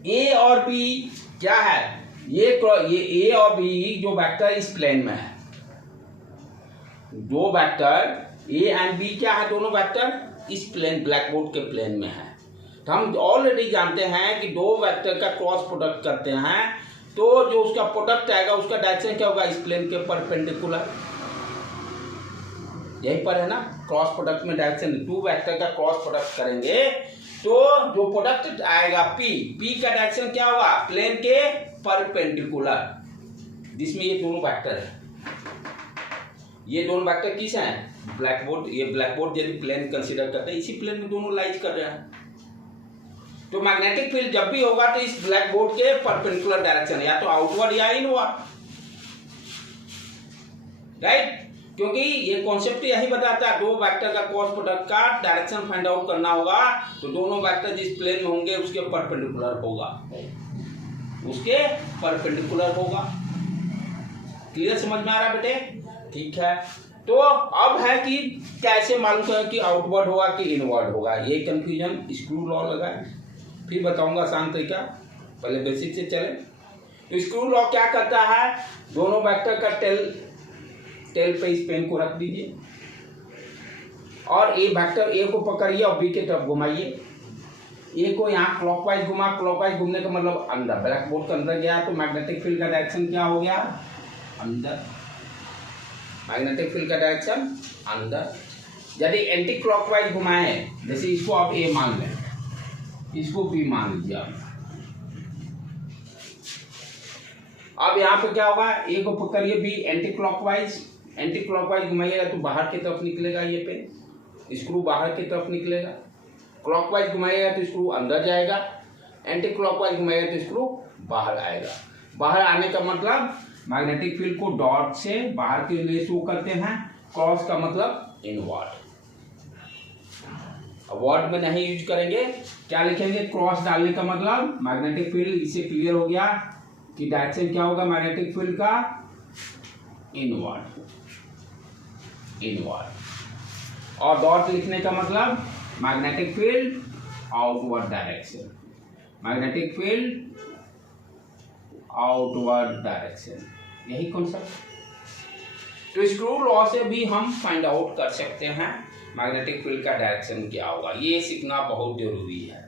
ए और बी क्या है, ये ए और बी जो वेक्टर इस प्लेन में है, दो वेक्टर ए एंड बी क्या है, दोनों वेक्टर इस प्लेन, ब्लैक बोर्ड के प्लेन में है। तो हम ऑलरेडी जानते हैं कि दो वेक्टर का क्रॉस प्रोडक्ट करते हैं तो जो उसका प्रोडक्ट आएगा उसका डायरेक्शन क्या होगा, इस प्लेन के परपेंडिकुलर। यही पर है ना, क्रॉस प्रोडक्ट में डायरेक्शन, टू वेक्टर का क्रॉस प्रोडक्ट करेंगे तो जो प्रोडक्ट आएगा P का डायरेक्शन क्या होगा, प्लेन के परपेंडिकुलर, जिसमें ये दोनों वेक्टर है। ये दोनों वेक्टर किस हैं, ब्लैक बोर्ड। ये ब्लैक बोर्ड यदि प्लेन कंसीडर करते हैं, इसी प्लेन में दोनों लाइज कर रहे हैं। तो मैग्नेटिक फील्ड जब भी होगा तो इस ब्लैक बोर्ड के परपेंडिकुलर डायरेक्शन, या तो आउटवर्ड या इनवर्ड, राइट। क्योंकि ये कॉन्सेप्ट यही बताता है, दो वेक्टर का क्रॉस प्रोडक्ट का डायरेक्शन फाइंड आउट करना होगा तो दोनों वेक्टर जिस प्लेन में होंगे उसके परपेंडिकुलर होगा, उसके परपेंडिकुलर होगा। क्लियर, समझ में आ रहा बेटे? ठीक है। तो अब है कि कैसे मालूम करें कि आउटवर्ड होगा कि इनवर्ड होगा, ये कंफ्यूजन स्क्रू लॉ लगा है, फिर बताऊंगा आसान तरीका, पहले बेसिक से चले। तो स्क्रू लॉ क्या करता है, दोनों वेक्टर का टेल पे इस पेन को रख दीजिए और ए वेक्टर ए को पकड़िए और बी के तरफ घुमाइए। ए को यहाँ क्लॉकवाइज घुमा, क्लॉकवाइज घूमने का मतलब अंदर, ब्लैक बोर्ड के अंदर गया तो मैग्नेटिक फील्ड का डायरेक्शन क्या हो गया, अंदर। मैग्नेटिक फील्ड का डायरेक्शन अंदर। यदि एंटी क्लॉकवाइज घुमाए, जैसे इसको आप ए मान लें, इसको बी मान लीजिए आप, अब यहाँ पे क्या होगा, ए को पकड़िए बी एंटी क्लॉकवाइज घुमाइएगा तो बाहर की तरफ निकलेगा, ये पे स्क्रू बाहर की तरफ निकलेगा। क्लॉकवाइज घुमाइएगा तो स्क्रू अंदर जाएगा, एंटी क्लॉकवाइज घुमाइएगा तो स्क्रू बाहर आएगा। बाहर आने का मतलब मैग्नेटिक फील्ड को डॉट से बाहर के लिए शो करते हैं, क्रॉस का मतलब इनवर्ड। वर्ड में नहीं यूज करेंगे, क्या लिखेंगे, क्रॉस डालने का मतलब मैग्नेटिक फील्ड, इससे क्लियर हो गया कि डायरेक्शन क्या होगा मैग्नेटिक फील्ड का, इनवर्ड। और डॉट लिखने का मतलब magnetic field outward direction, magnetic field outward direction, यही कॉन्सेप्ट। तो स्क्रू लॉ से भी हम फाइंड आउट कर सकते हैं मैग्नेटिक फील्ड का डायरेक्शन क्या होगा। ये सीखना बहुत जरूरी है,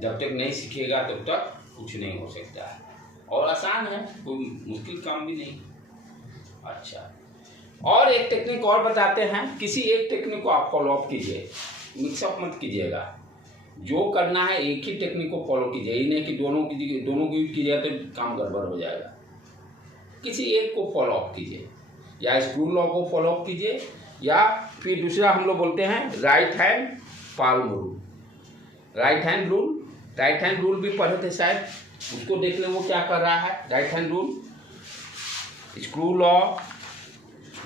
जब तक नहीं सीखेगा तब तक कुछ नहीं हो सकता है, और आसान है, कोई मुश्किल काम भी नहीं। अच्छा, और एक टेक्निक और बताते हैं, किसी एक टेक्निक को आप फॉलो अप कीजिए, मिक्सअप मत कीजिएगा, जो करना है एक ही टेक्निक को फॉलो कीजिए, ये नहीं कि दोनों को यूज कीजिएगा तो काम गड़बड़ हो जाएगा। किसी एक को फॉलो अप कीजिए, या स्क्रू लॉ को फॉलो अप कीजिए, या फिर दूसरा हम लोग बोलते हैं right hand palm rule. Right hand rule भी पढ़े थे शायद, उसको देख ले वो क्या कर रहा है। Right hand rule, screw law,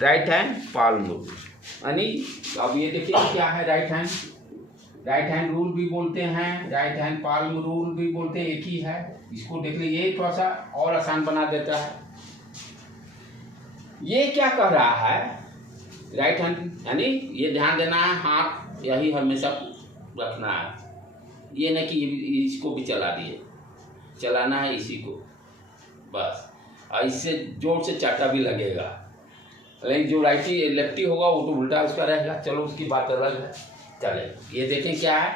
right hand palm rule, यानी अब ये देखिए क्या है, राइट हैंड रूल भी बोलते हैं, राइट हैंड पाल्म रूल भी बोलते हैं, एक ही है। इसको देख ले, ये थोड़ा सा और आसान बना देता है। ये क्या कर रहा है, राइट हैंड, यानी ये ध्यान देना है, हाथ यही हमेशा रखना है, ये नहीं कि इसको भी चला दिए, चलाना है इसी को बस, और इससे जोर से चाटा भी लगेगा, लेकिन जो लेफ्टी होगा वो तो उल्टा उसका रहेगा। चलो उसकी बात अलग है, चले ये देखें क्या है।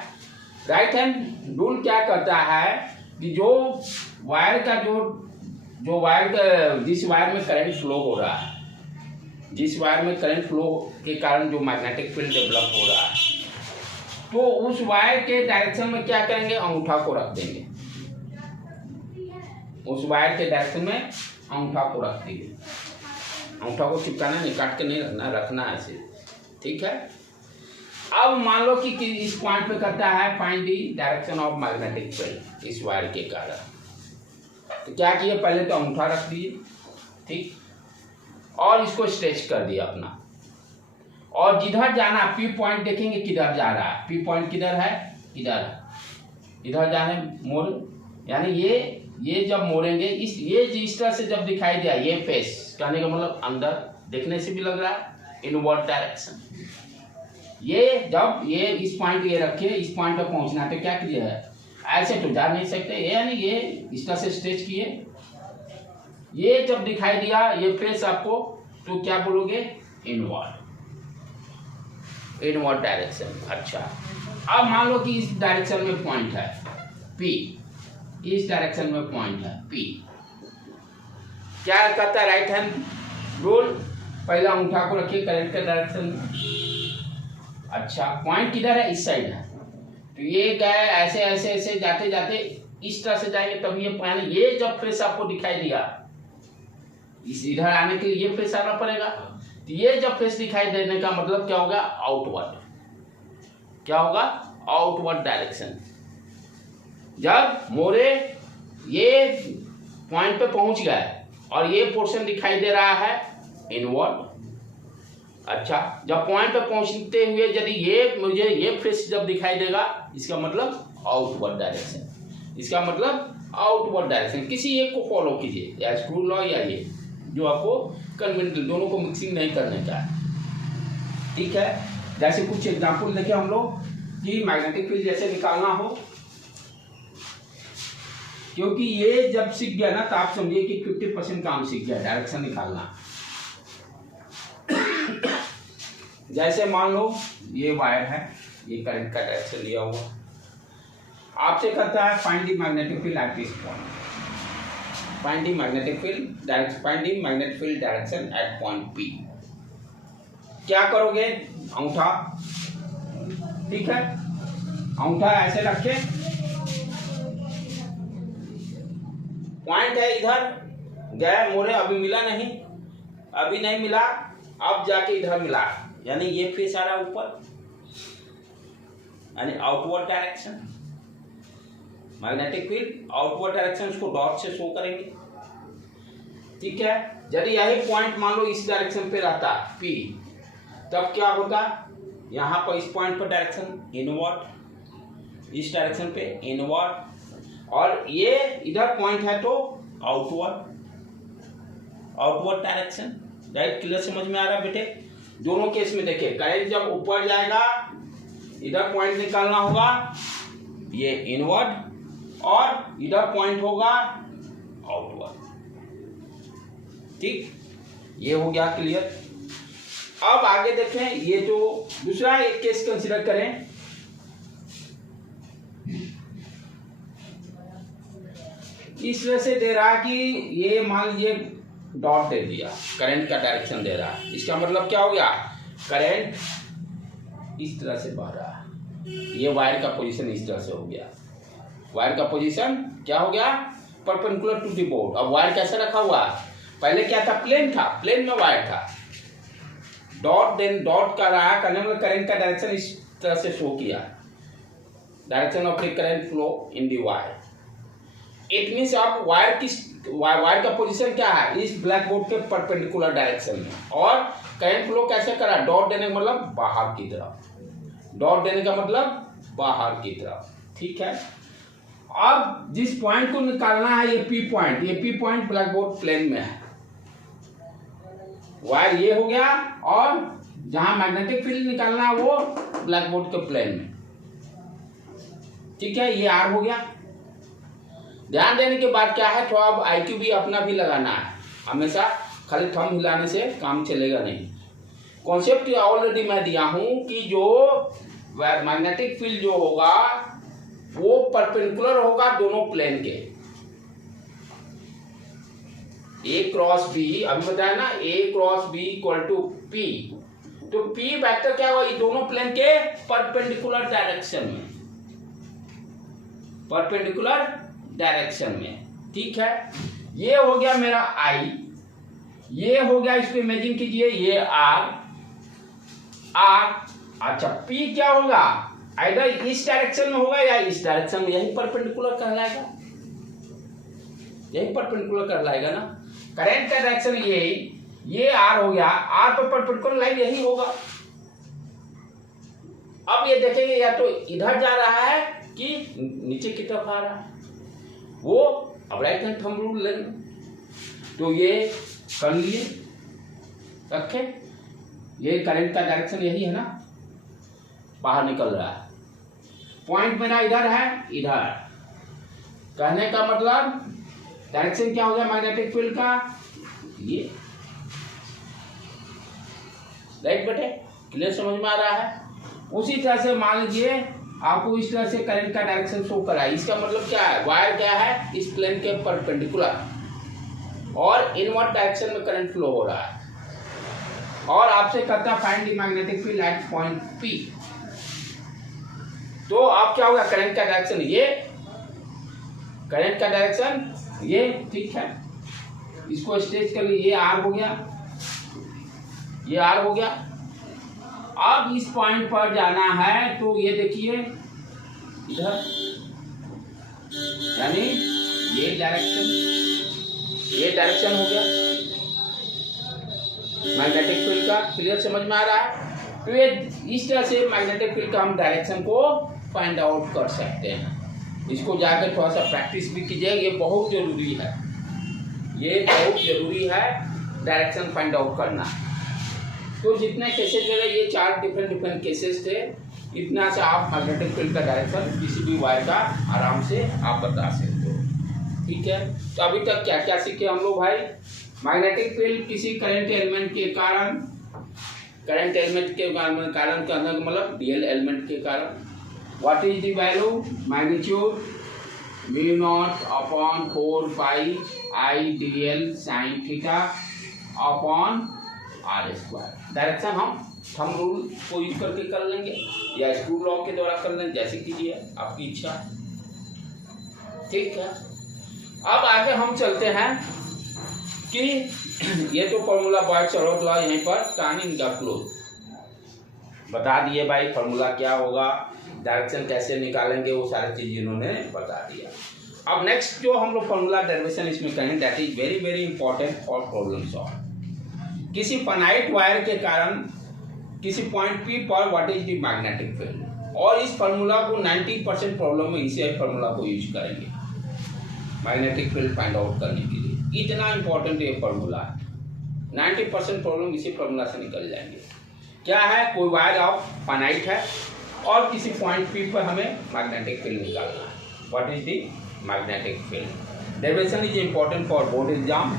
राइट हैंड रूल क्या करता है कि जो वायर का जिस वायर में करंट फ्लो हो रहा है, जिस वायर में करंट फ्लो के कारण जो मैग्नेटिक फील्ड डेवलप हो रहा है, तो उस वायर के डायरेक्शन में क्या करेंगे, अंगूठा को रख देंगे, उस वायर के डायरेक्शन में अंगूठा को रख देंगे। अंगूठा को चिपकाना नहीं, काट के नहीं रखना है ऐसे, ठीक है। अब मान लो कि इस पॉइंट पे करता है find the direction of magnetic field इस वायर के कारण, तो क्या किए, पहले तो अंगूठा रख दिए, ठीक, और इसको स्ट्रेच कर दिया अपना, और जिधर जाना पी पॉइंट देखेंगे किधर जा रहा है, पी पॉइंट किधर है, इधर जाने मोड़, यानी ये जब मोड़ेंगे ये जिस तरह से जब दिखाई दिया, ये फेस कहने का मतलब अंदर, देखने से भी लग रहा है इनवर्ड डायरेक्शन। ये जब ये इस पॉइंट ये रखे, इस पॉइंट पर पहुंचना है तो क्या कीजिए, ऐसे तो जा नहीं सकते, यानी ये इस तरह से स्ट्रेच किए, ये जब दिखाई दिया ये फेस आपको, तो क्या बोलोगे, इनवर्ड डायरेक्शन। अच्छा, अब मान लो कि इस डायरेक्शन में पॉइंट है P, इस डायरेक्शन में पॉइंट है P, क्या करता है राइट हैंड रूल, पहला अंगूठा को रखिए करंट के डायरेक्शन में। अच्छा, पॉइंट किधर है, इस साइड है, तो ये क्या है, ऐसे ऐसे ऐसे जाते जाते इस तरह से जाएंगे, तब ये जब फेस आपको दिखाई दिया, इस इधर आने के लिए ये फेस आना पड़ेगा, तो ये जब फेस दिखाई देने का मतलब क्या होगा, आउटवर्ड, क्या होगा, आउटवर्ड डायरेक्शन। जब मोरे ये पॉइंट पे पहुंच गए और ये पोर्शन दिखाई दे रहा है इनवर्ड। अच्छा, जब पॉइंट पे पहुंचते हुए यदि ये मुझे ये फेस जब दिखाई देगा, इसका मतलब आउटवर्ड डायरेक्शन, इसका मतलब आउटवर्ड डायरेक्शन। किसी एक को फॉलो कीजिए, या स्क्रू लॉ या ये जो आपको कन्वेंशनल, दोनों को मिक्सिंग नहीं करने का है। ठीक है, जैसे कुछ एग्जाम्पल देखें हम लोग कि मैग्नेटिक फील्ड जैसे निकालना हो, क्योंकि ये जब सीख गया ना तो आप समझिए कि 50% काम सीख गया डायरेक्शन निकालना। जैसे मान लो ये वायर है, ये करंट का डायरेक्शन लिया हुआ, आपसे कहता है find the magnetic field at this point, find the magnetic field direction, find the magnetic field direction at point P. क्या करोगे, अंगूठा, ठीक है, अंगूठा ऐसे रखे, पॉइंट है इधर, गए मोरे, अभी मिला नहीं, अभी नहीं मिला, अब जाके इधर मिला, यानी ये फेस आ रहा है ऊपर, यानी outward direction. Magnetic field outward direction co dot से शो करेंगे। ठीक है, यदि यही पॉइंट मान लो इस डायरेक्शन पे रहता P, तब क्या होता, यहाँ पर इस पॉइंट पर डायरेक्शन इनवर्ड, इस डायरेक्शन पे इनवर्ड, और ये इधर पॉइंट है तो outward, outward direction. Right, clear समझ में आ रहा है बेटे? दोनों केस में देखिए, करंट जब ऊपर जाएगा इधर पॉइंट निकालना होगा, ये इनवर्ड, और इधर पॉइंट होगा आउटवर्ड। ठीक, ये हो गया क्लियर। अब आगे देखें, ये जो दूसरा एक केस कंसीडर करें, इस वजह से दे रहा कि ये मान लीजिए डॉट दे दिया, करंट का डायरेक्शन दे रहा है, इसका मतलब क्या हो गया, करंट इस तरह से बह रहा है, ये वायर का पोजीशन इस तरह से हो गया, वायर का पोजीशन क्या हो गया, परपेंडिकुलर टू द बोर्ड। अब वायर कैसे रखा हुआ, पहले क्या था, प्लेन था, प्लेन में वायर था, डॉट देन डॉट कर रहा है, करने में करंट का डायरेक्शन इस तरह से शो किया, direction of the current flow in the wire. It means आप वायर का पोजीशन क्या है, इस ब्लैक बोर्ड के परपेंडिकुलर डायरेक्शन में, और करंट फ्लो कैसे करा, डॉट देने का मतलब बाहर की तरफ, डॉट देने का मतलब बाहर की तरफ। ठीक है, अब जिस पॉइंट को निकालना है, ये पी पॉइंट, ये P point black board plane में है, वायर ये हो गया, और जहां मैग्नेटिक फील्ड निकालना है वो ब्लैक बोर्ड के प्लेन में। ठीक है, ये आर हो गया। ध्यान देने के बाद क्या है, थोड़ा अब IQ भी अपना भी लगाना है, हमेशा खाली थंब हिलाने से काम चलेगा नहीं। कॉन्सेप्ट ऑलरेडी मैं दिया हूं कि जो मैग्नेटिक फील्ड जो होगा वो परपेंडिकुलर होगा दोनों प्लेन के, A क्रॉस B, अभी बताया ना, A cross B equal to P, तो P वेक्टर क्या होगा, ये दोनों प्लेन के परपेंडिकुलर डायरेक्शन में, परपेंडिकुलर डायरेक्शन में। ठीक है, ये हो गया मेरा I, ये हो गया, इसको इमेजिन कीजिए, ये R। अच्छा, P क्या होगा, इधर इस डायरेक्शन में होगा या इस डायरेक्शन में, यही परपेंडिकुलर कहलाएगा, यही परपेंडिकुलर कहलाएगा ना। करंट का डायरेक्शन ये R हो गया, R पर परपेंडिकुलर लाइन यही होगा। अब ये देखेंगे या तो इधर जा रहा है कि नीचे की तरफ आ रहा है, वो अब राइट हैंड थंब रूल लेंगे, तो ये कर लिए, रखे, ये करंट का डायरेक्शन यही है ना, बाहर निकल रहा है, पॉइंट मेरा इधर है, इधर, कहने का मतलब डायरेक्शन क्या हो गया मैग्नेटिक फील्ड का, ये। राइट बेटे, क्लियर समझ में आ रहा है? उसी तरह से मान लीजिए आपको इस तरह से करंट का डायरेक्शन शो करा है, इसका मतलब क्या है, वायर क्या है, इस प्लेन के परपेंडिकुलर, और इनवर्ड डायरेक्शन में करंट फ्लो हो रहा है, और आपसे कहता find the magnetic field at point P। तो आप क्या होगा, करंट का डायरेक्शन ये, करंट का डायरेक्शन ये, ठीक है, इसको स्ट्रेच कर लीजिए, ये R हो गया, ये R हो गया। अब इस पॉइंट पर जाना है तो ये देखिए इधर यानी ये डायरेक्शन हो गया मैग्नेटिक फील्ड का। क्लियर, समझ में आ रहा है? तो ये इस तरह से मैग्नेटिक फील्ड का हम डायरेक्शन को फाइंड आउट कर सकते हैं। इसको जाकर थोड़ा सा प्रैक्टिस भी कीजिए, ये बहुत जरूरी है, ये बहुत जरूरी है डायरेक्शन फाइंड आउट करना। तो जितने केसेस थे ये 4 डिफरेंट केसेस थे, इतना से आप मैग्नेटिक फील्ड का डायरेक्शन किसी भी वायर का आराम से आप बता सकते हो। ठीक है, तो अभी तक क्या क्या सीखे हम लोग भाई? मैग्नेटिक फील्ड किसी करंट एलिमेंट के कारण, करंट एलिमेंट के कारण का मतलब डीएल एलिमेंट के कारण। What is the value? Magnitude mu naught upon 4 pi I DL sine theta upon R square. Direction हम थंब रूल को यूज करके कर लेंगे या स्क्रू लॉ के द्वारा कर लेंगे, जैसे कीजिए आपकी इच्छा। ठीक है, अब आगे हम चलते हैं कि ये तो फॉर्मूला बॉयड-शैडोट लॉ यहीं पर टर्निंग द क्लोज बता दिए भाई, फॉर्मूला क्या होगा, डायरेक्शन कैसे निकालेंगे, वो सारी चीज इन्होंने बता दिया। अब नेक्स्ट जो हम लोग फॉर्मूला डेरिवेशन इसमें करेंगे, that is very very important for problem solve. किसी फाइनाइट वायर के कारण किसी पॉइंट पी पर what is the magnetic field, और इस फार्मूला को 90% प्रॉब्लम में इसी फार्मूला को यूज करेंगे मैग्नेटिक फील्ड फाइंड आउट करने के लिए। इतना इंपॉर्टेंट ये फार्मूला है, 90% प्रॉब्लम इसी फार्मूला से निकल जाएंगे। क्या है? कोई वायर ऑफ फाइनाइट है और किसी पॉइंट पी पर हमें मैग्नेटिक फील्ड निकालना है। What is the magnetic field? Derivation is important for board exam,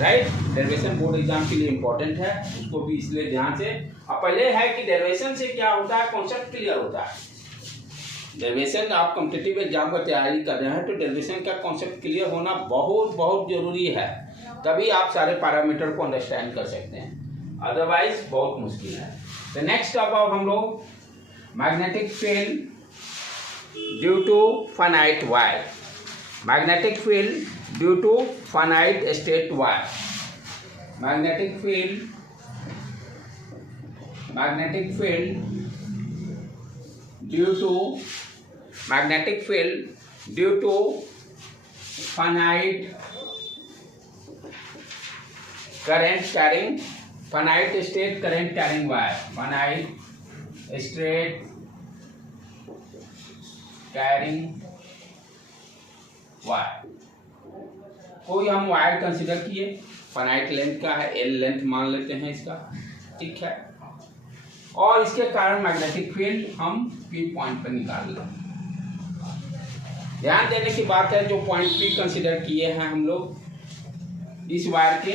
right? Derivation board exam के लिए इंपॉर्टेंट है, उसको भी इसलिए ध्यान से। अब पहले है कि डेरिवेशन से क्या होता है, कॉन्सेप्ट क्लियर होता है। डेरिवेशन आप कॉम्पिटिटिव एग्जाम का तैयारी कर रहे हैं तो डेरिवेशन का कॉन्सेप्ट क्लियर होना बहुत बहुत जरूरी है, तभी आप सारे पैरामीटर को अंडरस्टैंड कर सकते हैं, अदरवाइज बहुत मुश्किल है। तो नेक्स्ट अब हम लोग magnetic field due to finite wire, magnetic field due to finite straight wire, magnetic field due to finite state current carrying wire, finite state carrying wire। कोई हम वायर कंसिडर किए, फाइनाइट लेंथ का है, L length मान लेते हैं इसका, ठीक है, और इसके कारण मैग्नेटिक फील्ड हम पी पॉइंट पर निकाल लें। ध्यान देने की बात है, जो पॉइंट पी कंसिडर किए हैं हम लोग, इस वायर के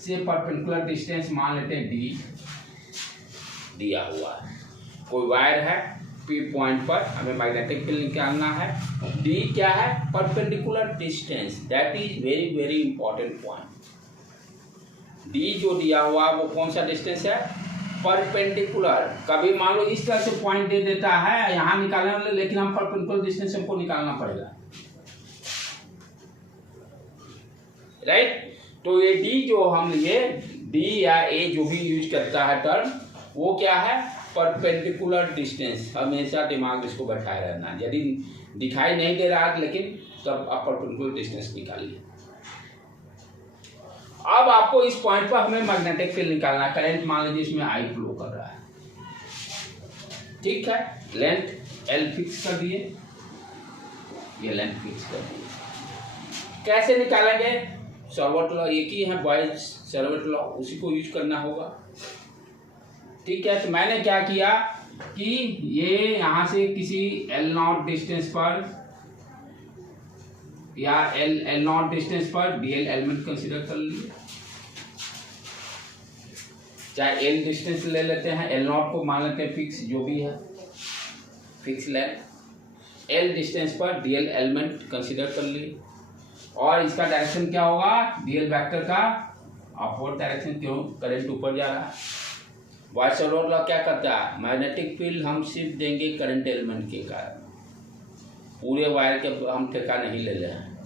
से परपेंडिकुलर डिस्टेंस मान लेते हैं डी दिया हुआ है। कोई वायर है पी पॉइंट पर, हमें मैग्नेटिक फील्ड निकालना है, डी क्या है? Perpendicular distance, that is very very important point. D जो दिया हुआ वो कौन सा डिस्टेंस है? परपेंडिकुलर। कभी मान लो इस तरह से पॉइंट दे देता है यहाँ निकालने वाले, लेकिन हम परपेंडिकुलर डिस्टेंस हमको निकालना पड़ेगा, राइट? तो ये डी जो हम लिए, डी या ए जो भी यूज करता है टर्म, वो क्या है? Perpendicular distance. हमेशा दिमाग इसको बैठाए रहना, यदि दिखाई नहीं दे रहा है लेकिन तब आप परपेंडिकुलर डिस्टेंस निकालिए। अब आपको इस पॉइंट पर हमें मैग्नेटिक फील्ड निकालना, करंट मान लीजिए इसमें आई फ्लो कर रहा है, ठीक है, लेंथ एल फिक्स कर दिए, ये लेंथ फिक्स कर दिए। कैसे निकालेंगे? सर्वोट लॉ एक ही है, बॉयज सर्वोट लॉ, उसी को यूज करना होगा, ठीक है। तो मैंने क्या किया कि ये यहाँ से किसी एल नॉट डिस्टेंस पर या एल नॉट डिस्टेंस पर डीएल एलिमेंट कंसीडर कर लिए, चाहे एल डिस्टेंस ले लेते हैं, एल नॉट को मान लेते हैं फिक्स, जो भी है फिक्स लेंथ, एल डिस्टेंस पर डीएल एलिमेंट कंसीडर कर लिए, और इसका डायरेक्शन क्या होगा? डीएल वेक्टर का अपवर्ड डायरेक्शन, क्यों? करंट ऊपर जा रहा है। बॉयड-शैडोट लॉ क्या करता है? मैग्नेटिक फील्ड हम सिर्फ देंगे करंट एलिमेंट के कारण, पूरे वायर के हम ठेका नहीं ले रहे हैं,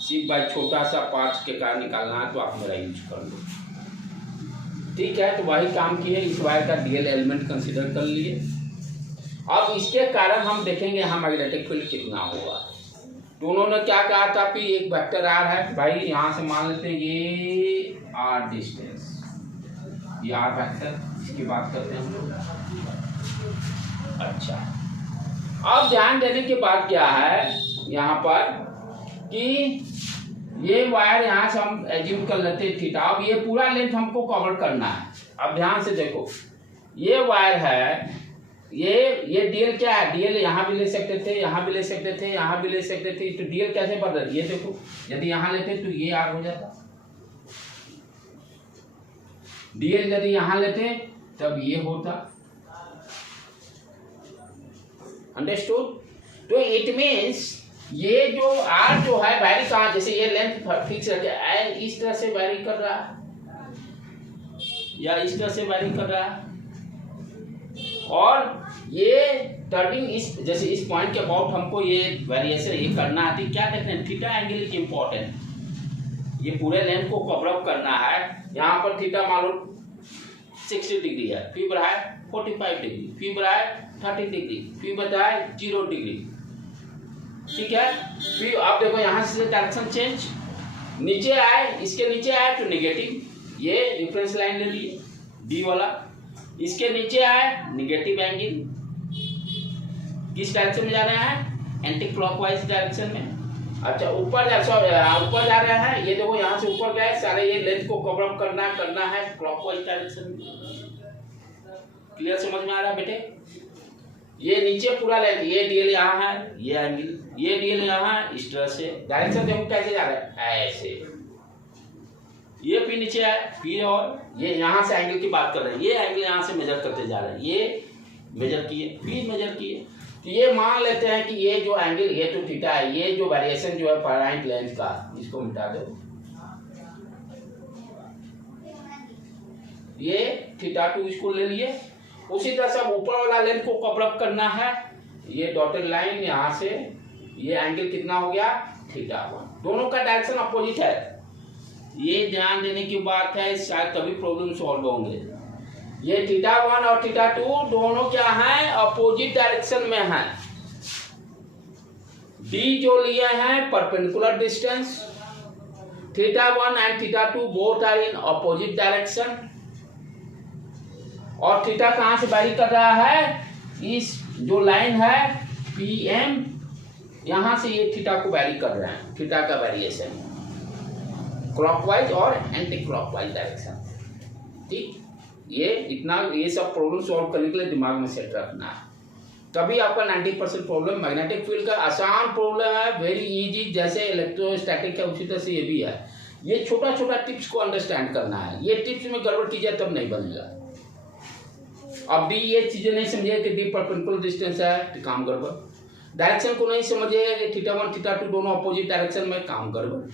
सिर्फ भाई छोटा सा पार्ट के कारण निकालना है तो आप मेरा यूज कर लो, ठीक है। तो वही काम किए, इस वायर का डीएल एलिमेंट कंसीडर कर लिए। अब इसके कारण हम देखेंगे यहाँ मैग्नेटिक फील्ड कितना होगा। दोनों ने क्या कहा था कि एक वेक्टर आर है भाई, यहां से मान लेते हैं ये आर डिस्टेंस, ये आर वेक्टर, इसकी बात करते हैं हम लोग। अच्छा, अब ध्यान देने की बात क्या है यहाँ पर कि ये वायर यहाँ से हम एज्यूम कर लेते हैं थीटा। अब ये पूरा लेंथ हमको कवर करना है। अब ध्यान से देखो, ये वायर है, ये डीएल क्या है, डीएल यहाँ भी ले सकते थे, यहाँ भी ले सकते थे, यहाँ भी ले सकते थे, तो डीएल कैसे बदल, ये देखो यदि यहाँ लेते तो ये आर हो जाता, डीएल यदि यहाँ लेते तब ये होता। अंडरस्टूड? तो इट मीन्स ये जो आर जो है वैरी कहाँ, जैसे ये लेंथ फिक्स है, इस तरह से वैरी कर रहा है या इस तरह से वैरी कर रहा है, और ये टर्निंग इस, जैसे इस पॉइंट के अबाउट हमको ये वेरिएशन ये करना है, क्या कहते हैं, थीटा एंगल इज इम्पोर्टेंट। ये पूरे लेंथ को कवर अप करना है। यहाँ पर थीटा मान लो 60 डिग्री है, फिर बढ़ा है 45 डिग्री, फिर बढ़ा है 30 डिग्री, फिर बढ़ा है 0 डिग्री, ठीक है। फिर आप देखो यहाँ से डायरेक्शन चेंज, नीचे आए, इसके नीचे आए तो नेगेटिव, ये रेफरेंस लाइन ले लिए डी वाला, इसके नीचे आए नेगेटिव एंगल, किस डायरेक्शन में जा रहे हैं, एंटी क्लॉकवाइज डायरेक्शन में। अच्छा, ऊपर जा रहे हैं, ये देखो यहाँ से ऊपर गए सारे, ये लेंथ को कवर अप करना है क्लॉकवाइज डायरेक्शन में। क्लियर, समझ में आ रहा है बेटे? ये नीचे पूरा लेंथ, ये डीएल यहाँ है, ये एंगल, ये डीएल यहाँ है, इस तरह से डायरेक्शन देखो कैसे जा रहा है, ऐसे। ये भी नीचे है, फिर और ये यहाँ से एंगल की बात कर रहे हैं, ये एंगल यहाँ से मेजर करते जा रहे हैं, ये मेजर किए, फिर मेजर किए, तो ये मान लेते हैं कि ये जो एंगल, ये तो थीटा है, ये जो वेरिएशन जो है पॉइंट लेंथ का, इसको मिटा दो, ये थीटा 2 इसको ले लिए। उसी तरह से ऊपर वाला लेंथ को कवर अप करना है, ये डॉटेड लाइन यहाँ से, ये एंगल कितना हो गया, थीटा 1। दोनों का डायरेक्शन अपोजिट है, ये ध्यान देने की बात है, शायद तभी प्रॉब्लम सॉल्व होंगे। ये थीटा 1 और थीटा 2 दोनों क्या हैं, अपोजिट डायरेक्शन में हैं। डी जो लिए हैं perpendicular distance, theta 1 and theta 2 both are in opposite direction. और थीटा कहां से वैरी कर रहा है, इस जो लाइन है पीएम, यहां से ये थीटा को वैरी कर रहे हैं, थीटा का वेरिएशन क्लॉकवाइज और एंटी क्लॉकवाइज डायरेक्शन। ठीक, ये इतना, ये सब प्रॉब्लम सॉल्व करने के लिए दिमाग में सेट रखना है, तभी आपका 90% प्रॉब्लम मैग्नेटिक फील्ड का आसान प्रॉब्लम है, वेरी इजी। जैसे इलेक्ट्रोस्टैटिक है उसी तरह से ये भी है। ये छोटा छोटा टिप्स को अंडरस्टैंड करना है, ये टिप्स में गड़बड़ कीजिए तब नहीं बनेगा। अब डी ये चीजें नहीं समझिए कि डी परपेंडिकुलर डिस्टेंस है तो काम गड़बड़, डायरेक्शन को नहीं समझिए कि थीटा 1 थीटा 2 दोनों अपोजिट डायरेक्शन में, काम गड़बड़।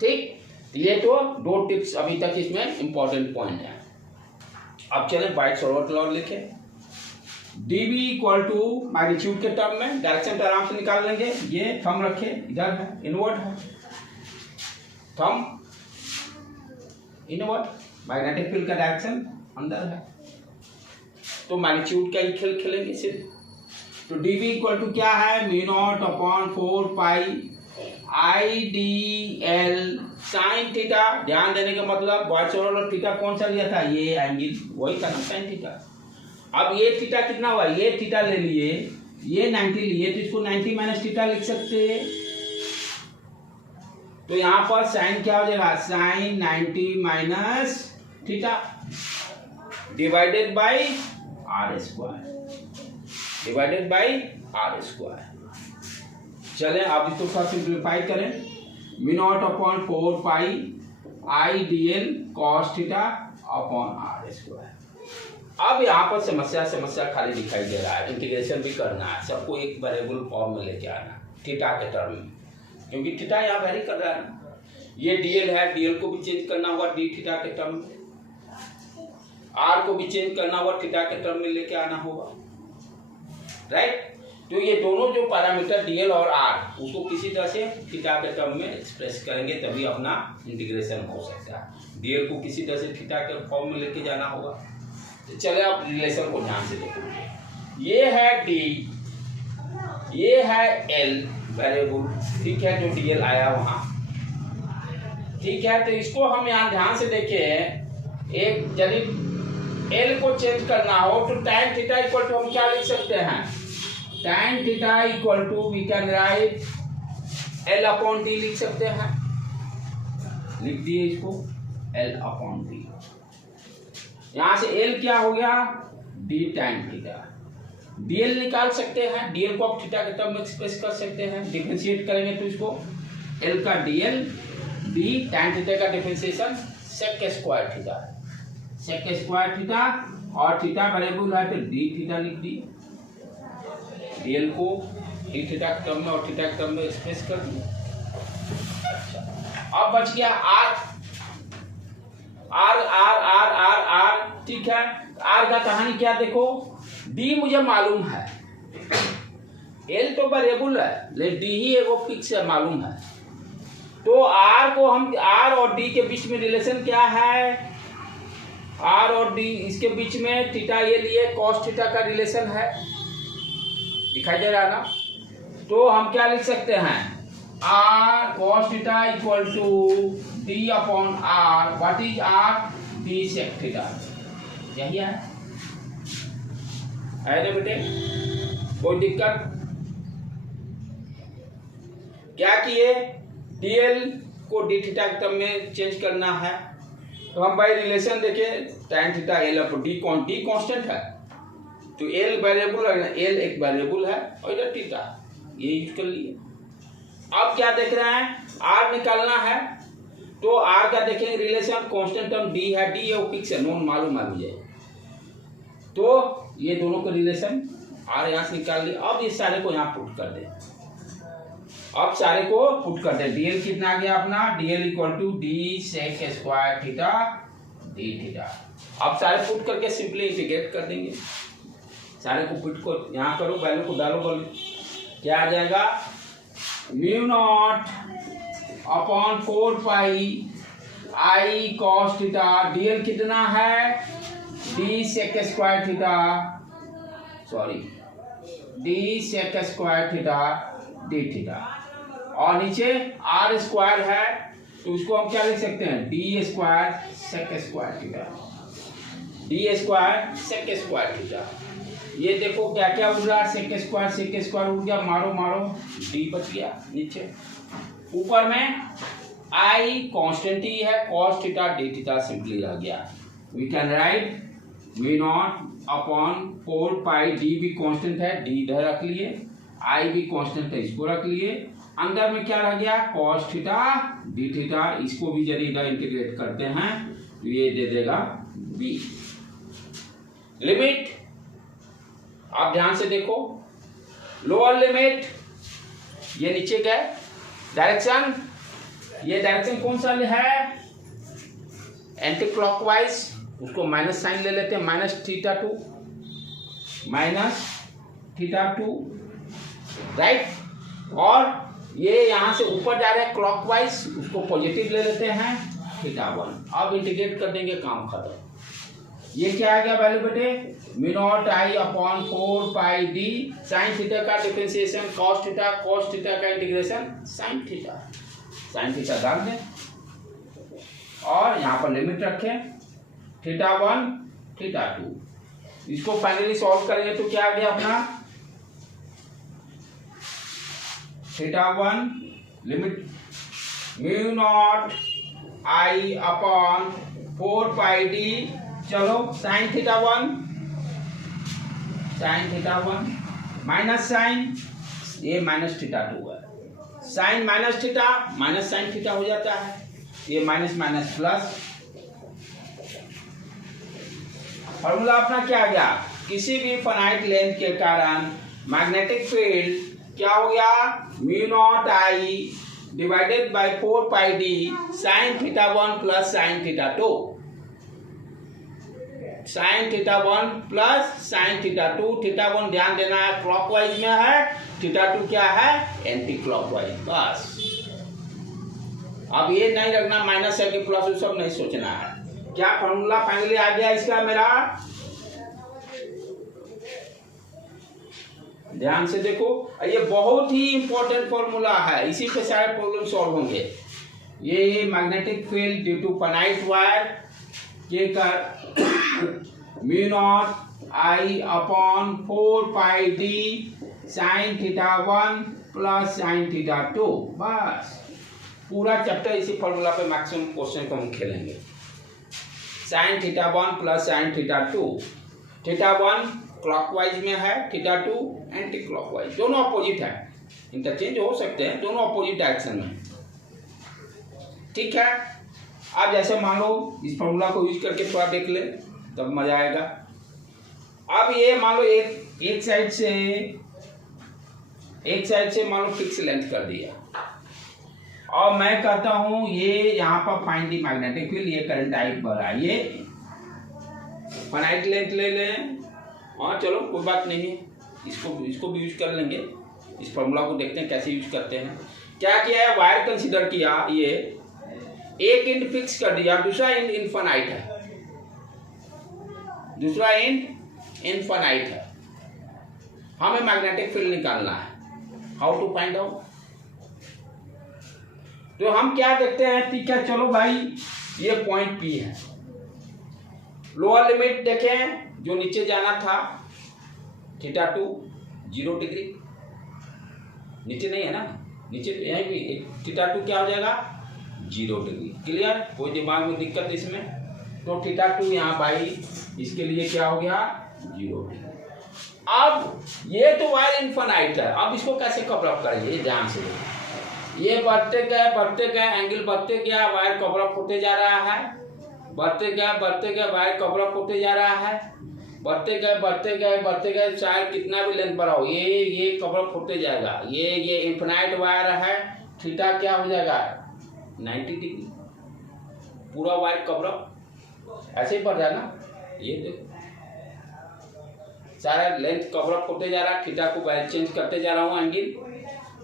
ठीक, ये तो दो टिप्स अभी तक इसमें इंपॉर्टेंट पॉइंट है। अब चलें वाइट सोलर लॉ लिखें, dv इक्वल टू मैग्नीट्यूड के टर्म में, डायरेक्शन तो आराम से निकाल लेंगे, ये थंब रखे इधर है, इनवर्ट है, थंब इनवर्ट, मैग्नेटिक फील्ड का डायरेक्शन अंदर है, तो मैग्नीट्यूड का ही खेल खेलेंगे सिर्फ। तो dv इक्वल टू क्या है, μ0/4 पाई IDL साइन थीटा। ध्यान देने का मतलब वाइट सोलर थीटा कौन सा लिया था, ये एंगल वही था ना, साइन थीटा। अब ये थीटा कितना हुआ, ये थीटा ले लिए, ये 90 लिए, तो इसको 90 माइनस थीटा लिख सकते हैं। तो यहाँ पर साइन क्या हो जाएगा, sine 90 minus theta divided by R square, divided by R square. चलें आप इसको थोड़ा सिंप्लीफाई करें, μ0/4 pi IDL cos theta upon R square. अब यहाँ पर समस्या खाली दिखाई दे रहा है, इंटीग्रेशन भी करना है, सबको एक वेरिएबल फॉर्म में लेके आना थीटा के टर्म में, क्योंकि थीटा यहाँ वेरी कर रहा है ना। ये डीएल है, डीएल को भी चेंज करना होगा डी थीटा के टर्म में, आर को भी चेंज करना होगा थीटा के टर्म में लेके आना होगा, राइट। तो ये दोनों जो पैरामीटर डीएल और आर, उसको किसी तरह से थीटा के टर्म में एक्सप्रेस करेंगे तभी अपना इंटीग्रेशन हो सकता है। डीएल को किसी तरह से थीटा के फॉर्म में लेके जाना होगा। तो चले आप रिलेशन को ध्यान से देखो, ये है डी, ये है एल, वेरिएबल, ठीक है, जो डीएल आया वहाँ, ठीक है। तो इसको हम यहाँ ध्यान से देखें, एक यदि एल को चेंज करना हो तो tan थीटा इक्वल टू हम क्या लिख सकते हैं, tan theta equal to we can write L upon D लिख सकते हैं, लिख दिए इसको L अपॉन डी। यहाँ से L क्या हो गया, d tan थीटा। dl निकाल सकते हैं, dl को आप थीटा के टर्म में एक्सप्रेस कर सकते हैं, डिफरेंशिएट करेंगे तो इसको L का dl d tan थीटा का differentiation sec square theta, sec square theta, और थीटा वेरिएबल है तो d थीटा लिख दी, dl को d थीटा के टर्म में और थीटा के टर्म में एक्सप्रेस कर दी। अब बच गया r, ठीक है। r का कहानी क्या देखो, d मुझे मालूम है, l तो वेरिएबल है लेकिन d ही एगो फिक्स है, मालूम है। तो r को हम, r और d के बीच में रिलेशन क्या है, r और d इसके बीच में थीटा ये लिए cos थीटा का रिलेशन है, दिखाई दे रहा ना। तो हम क्या लिख सकते हैं, r cos theta equal to d upon r, what is r, d sec theta, यही है ना बेटे, कोई दिक्कत। क्या किए, dl को d थीटा के टर्म में चेंज करना है, तो हम भाई रिलेशन देखे tan theta l upon d, d constant है तो l वेरिएबल है, l एक वेरिएबल है और इधर थीटा, ये यूज कर लिए। अब क्या देख रहे हैं, r निकालना है, तो r का देखेंगे रिलेशन, कांस्टेंट टर्म d है, d है वो फिक्स है, नॉन मालूम है मुझे, तो ये दोनों का रिलेशन r यहाँ से निकाल लिया। अब ये सारे को यहाँ पुट कर दे, अब सारे को पुट कर दे, dl कितना आ गया अपना, dl equal to d sec square theta d theta. अब सारे पुट करके सिंपली इंटीग्रेट कर देंगे, सारे को पुट को यहाँ करो, वैल्यू को डालो, बोलो क्या आ जाएगा, mu naught upon 4 pi i cos theta, dl कितना है, d sec square theta, sorry d sec square theta d theta, और नीचे r स्क्वायर है तो उसको हम क्या लिख सकते हैं, d square sec square theta, d square sec square theta. ये देखो क्या क्या उड़ रहा है, sec स्क्वायर उड़ गया, मारो मारो, d बच गया नीचे, ऊपर में i कांस्टेंट ही है, cos theta d theta simply रह गया। We can write v naught upon 4 pi, d भी कांस्टेंट है, d इधर रख लिए, i भी कांस्टेंट है, इसको रख लिए, अंदर में क्या रह गया, cos थीटा d थीटा, इसको भी यदि इधर इंटीग्रेट करते हैं तो ये दे देगा b। लिमिट आप ध्यान से देखो, लोअर लिमिट ये नीचे गए, डायरेक्शन, ये डायरेक्शन कौन सा है, एंटी क्लॉकवाइज, उसको माइनस साइन ले लेते हैं, माइनस थीटा टू, राइट, और ये यहाँ से ऊपर जा रहा है क्लॉकवाइज, उसको पॉजिटिव ले लेते हैं थीटा 1। अब इंटीग्रेट कर देंगे, काम खत्म। ये क्या आ गया वैल्यू बेटे, mu naught i upon 4 pi d sine theta का डिफरेंशिएशन cos थीटा का इंटीग्रेशन साइन थीटा डाल दें, और यहाँ पर लिमिट रखें थीटा 1 थीटा 2। इसको फाइनली सॉल्व करेंगे तो क्या आ गया अपना, theta 1 limit mu naught i upon 4 pi d, चलो साइन थीटा 1 माइनस साइन, ये माइनस थीटा 2 है, sine minus theta minus sine theta हो जाता है, ये माइनस माइनस प्लस, फॉर्मूला अपना क्या आ गया, किसी भी फाइनाइट लेंथ के कारण मैग्नेटिक फील्ड क्या हो गया, mu naught i divided by 4 pi d sign theta 1 plus sine theta 2, sign theta 1 plus sine theta 2, theta 1 ध्यान देना है क्लॉकवाइज में है, थीटा 2 क्या है, एंटी क्लॉकवाइज, बस। अब ये नहीं रखना माइनस है कि प्लस, सब नहीं सोचना है। क्या फॉर्मूला फाइनली आ गया इसका मेरा, ध्यान से देखो, ये बहुत ही इंपॉर्टेंट फॉर्मूला है, इसी पे सारे प्रॉब्लम सॉल्व होंगे। ये magnetic field due to finite wire के कर mu naught I upon 4 pi D sine theta 1 plus sine theta 2। बस पूरा चैप्टर इसी फॉर्मूला पे मैक्सिमम क्वेश्चन को हम खेलेंगे। Sign theta 1 plus sine theta 2, theta 1 clockwise में है, थीटा 2 एंटी क्लॉकवाइज, दोनों अपोजिट है, इंटरचेंज हो सकते हैं, दोनों अपोजिट डायरेक्शन में। ठीक है, आप जैसे मान लो इस फॉर्मूला को यूज करके थोड़ा देख ले तब मजा आएगा। अब ये मान लो एक साइड से मान लो फिक्स लेंथ कर दिया, और मैं कहता हूं ये यहाँ पर फाइंड द मैग्नेटिक फील्ड, ये करंट आई बढ़ा, ये फाइनाइट लेंथ ले लें। हाँ चलो कोई बात नहीं है, इसको भी यूज कर लेंगे। इस फॉर्मूला को देखते हैं कैसे यूज करते हैं। क्या किया है, वायर कंसीडर किया, ये एक एंड फिक्स कर दिया, दूसरा एंड इनफाइनाइट है, दूसरा एंड इनफाइनाइट है। हमें मैग्नेटिक फील्ड निकालना है, हाउ टू फाइंड आउट। तो हम क्या देखते हैं, ठीक है चलो भाई, ये पॉइंट पी है, लोअर लिमिट देखें, जो नीचे जाना था थीटा 2 0 डिग्री, नीचे नहीं है ना, नीचे यहीं भी थीटा 2 क्या हो जाएगा 0 डिग्री। क्लियर, कोई दिमाग में दिक्कत इसमें? तो थीटा 2 यहाँ भाई इसके लिए क्या हो गया 0 डिग्री। अब ये तो वायर इनफाइनाइट है, अब इसको कैसे कवर अप करेंगे, ध्यान से ये बढ़ते गए एंगल बढ़ते गया, वायर कवर अप होते जा रहा है, बढ़ते गए वायर कवर अप होते जा रहा है, बढ़ते गए चाहे कितना भी लेंथ बढ़ाओ, ये कवर अप होते जाएगा। ये इनफाइनाइट वायर है, थीटा क्या हो जाएगा 90 डिग्री, पूरा वायर कवर अप ऐसे ही बढ़ जाएगा। ये देखो सारा लेंथ कवर अप होते जा रहा है, थीटा को चेंज करते जा रहा हूँ, एंगल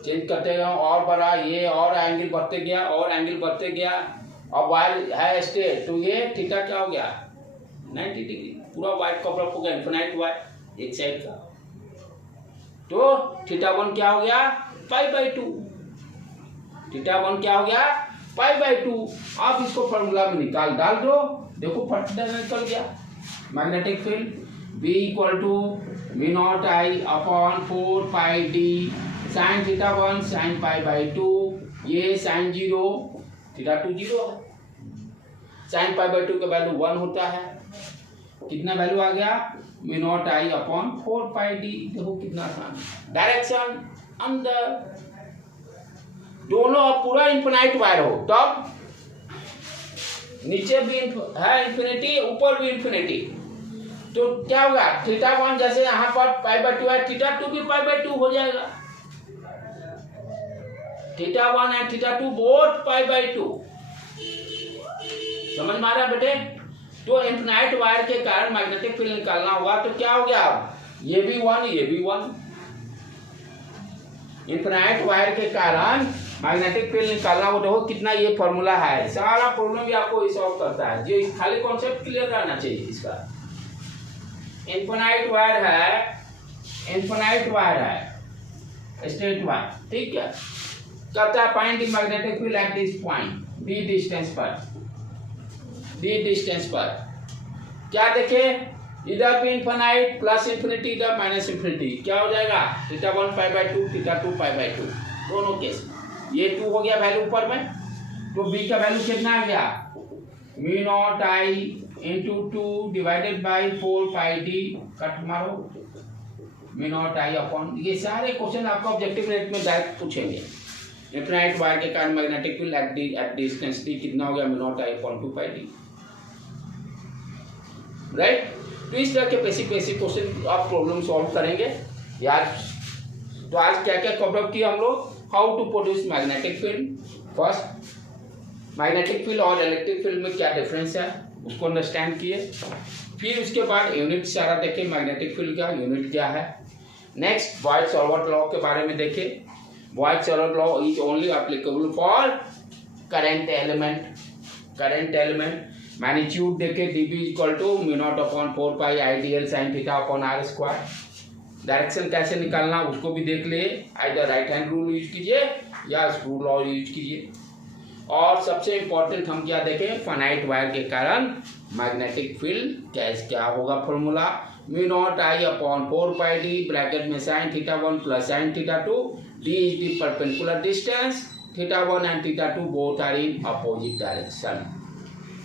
चेंज करते गया और बढ़ा, ये और एंगल बढ़ते गया और एंगल बढ़ते गया, और वायर है स्ट्रेट, तो ये थीटा क्या हो गया 90 डिग्री, पूरा वायर कवर अप हो गया, इनफाइनाइट वायर एक साइड का। तो थीटा 1 क्या हो गया π/2, थीटा 1 क्या हो गया π/2। आप इसको फॉर्मूला में डाल दो, देखो फट निकल गया। Magnetic field B = mu naught I upon 4 pi D sine theta 1 sine π/2, ये साइन 0 थीटा 2 0 है, साइन π/2 का वैल्यू 1 होता है, कितना वैल्यू आ गया mu naught I upon 4 pi D. देखो कितना आसान, डायरेक्शन अंदर, दोनों पूरा इनफाइनाइट वायर हो, तब नीचे भी है इन्फिनिटी, ऊपर भी इन्फिनिटी, तो क्या होगा थीटा 1 जैसे यहाँ पर π/2 है, थीटा 2 भी π/2 हो जाएगा, थीटा 1 एंड थीटा 2 बोथ π/2। समझ में आ रहा है बेटे? तो इनफाइनाइट वायर के कारण मैग्नेटिक फील्ड निकालना होगा, तो क्या हो गया अब ये भी 1 ये भी 1। इनफाइनाइट वायर के कारण मैग्नेटिक फील्ड निकालना हो, देखो कितना ये फॉर्मूला है, सारा प्रॉब्लम भी आपको सॉल्व करता है, जो खाली कॉन्सेप्ट क्लियर रहना चाहिए इसका। इनफाइनाइट वायर है स्ट्रेट वायर, ठीक है, कहता है find the magnetic field at this point d distance पर। क्या देखे, इधर भी इनफाइनाइट प्लस इन्फिनिटी, इधर माइनस इन्फिनिटी, क्या हो जाएगा थीटा 1 π/2 थीटा 2 π/2, दोनों केस ये 2 हो गया वैल्यू ऊपर में, तो b का वैल्यू कितना आ गया mu naught I into 2 divided by 4 pi D, cut मारो म्यू नॉट आई अपॉन, ये सारे क्वेश्चन आपको ऑब्जेक्टिव रेट में डायरेक्ट पूछेंगे। इनफाइनाइट वायर के कारण magnetic field at distance D कितना हो गया mu naught I upon 2 pi D, right. तो इस तरह के बेसिक क्वेश्चन आप प्रॉब्लम सॉल्व करेंगे यार। तो आज क्या क्या कवर अप किया हम लोग, how to produce magnetic field, first magnetic field और इलेक्ट्रिक फील्ड में क्या डिफरेंस है उसको अंडरस्टैंड किए, फिर उसके बाद यूनिट सारा देखे, मैग्नेटिक फील्ड का यूनिट क्या है। नेक्स्ट बॉयड-सावर्त लॉ के बारे में देखे, Boyd-Savart law is only applicable for current element. Magnitude देखे dB = म्यू नॉट अपॉन 4 पाई IDL sin theta upon r square, direction कैसे निकालना उसको भी देख लिए, either right hand rule use कीजिए या स्क्रू लॉ यूज कीजिए। और सबसे इम्पोर्टेंट हम क्या देखें, फाइनाइट वायर के कारण मैग्नेटिक फील्ड क्या होगा, formula mu naught I upon 4πd bracket में sin θ1 plus sin θ2, d is the perpendicular distance, θ1 and θ2 both are in opposite direction,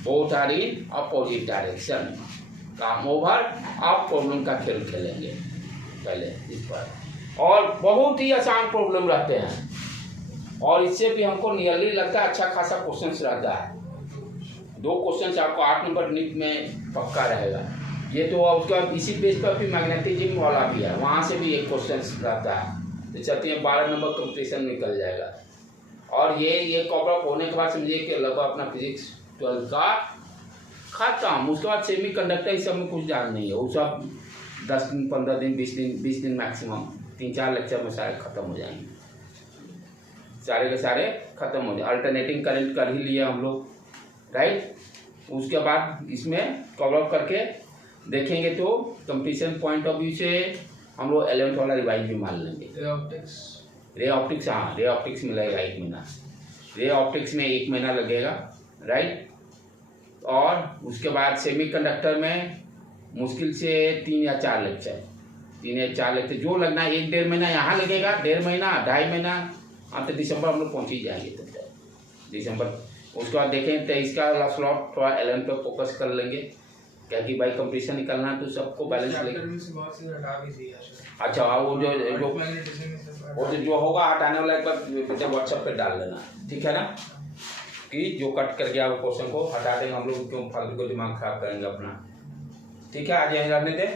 both are in opposite direction. काम over. आप problem का खेल खेलेंगे पहले इस पर, और बहुत ही आसान प्रॉब्लम रहते हैं, और इससे भी हमको नियरली लगता है अच्छा खासा क्वेश्चन रहता है। 2 क्वेश्चन आपको 8 नंबर नीट में पक्का रहेगा। ये तो उसका इसी बेस पर भी मैग्नेटिज्म वाला भी है, वहाँ से भी एक क्वेश्चन रहता है। तो चलते हैं 12 नंबर कंपटीशन निकल जाएगा। और ये कवर अप होने के बाद समझिए कि लगभग अपना फिजिक्स 12 का खत्म। उसके बाद सेमी कंडक्टर इस सब में कुछ जान नहीं है, वो सब 10 दिन 15 दिन 20 दिन मैक्सिमम 3-4 लेक्चर में सारे खत्म हो जाएंगे, सारे के सारे खत्म हो जाए। अल्टरनेटिंग करंट कर ही लिए हम लोग, राइट। उसके बाद इसमें कवर अप करके देखेंगे तो कंपटीशन पॉइंट ऑफ व्यू से हम लोग 11th वाला रिवाइज भी मान लेंगे। रे ऑप्टिक्स हाँ, रे ऑप्टिक्स में लगेगा 1 महीना, रे ऑप्टिक्स में 1 महीना लगेगा, राइट। और उसके बाद सेमीकंडक्टर में मुश्किल से 3 या 4 लेक्चर, 3 या 4 लेक्चर जो लगना है, 1-1.5 महीना यहाँ लगेगा, 1.5 महीना 2.5 महीना, तो दिसंबर हम लोग पहुँच ही जाएंगे तब तक दिसंबर। उसके बाद देखें 23 का वाला स्लॉट थोड़ा 11 पे फोकस कर लेंगे, क्या कि भाई कंपटीशन निकलना है तो सबको बैलेंस लेंगे। अच्छा वो जो होगा हटाने वाला एक बार बेटा व्हाट्सएप पे डाल देना, ठीक है ना, कि जो कट कर गया वो क्वेश्चन को हटा देंगे हम लोग, क्यों फालतू को दिमाग खराब करेंगे अपना, ठीक है। आज यहीं रहने दें।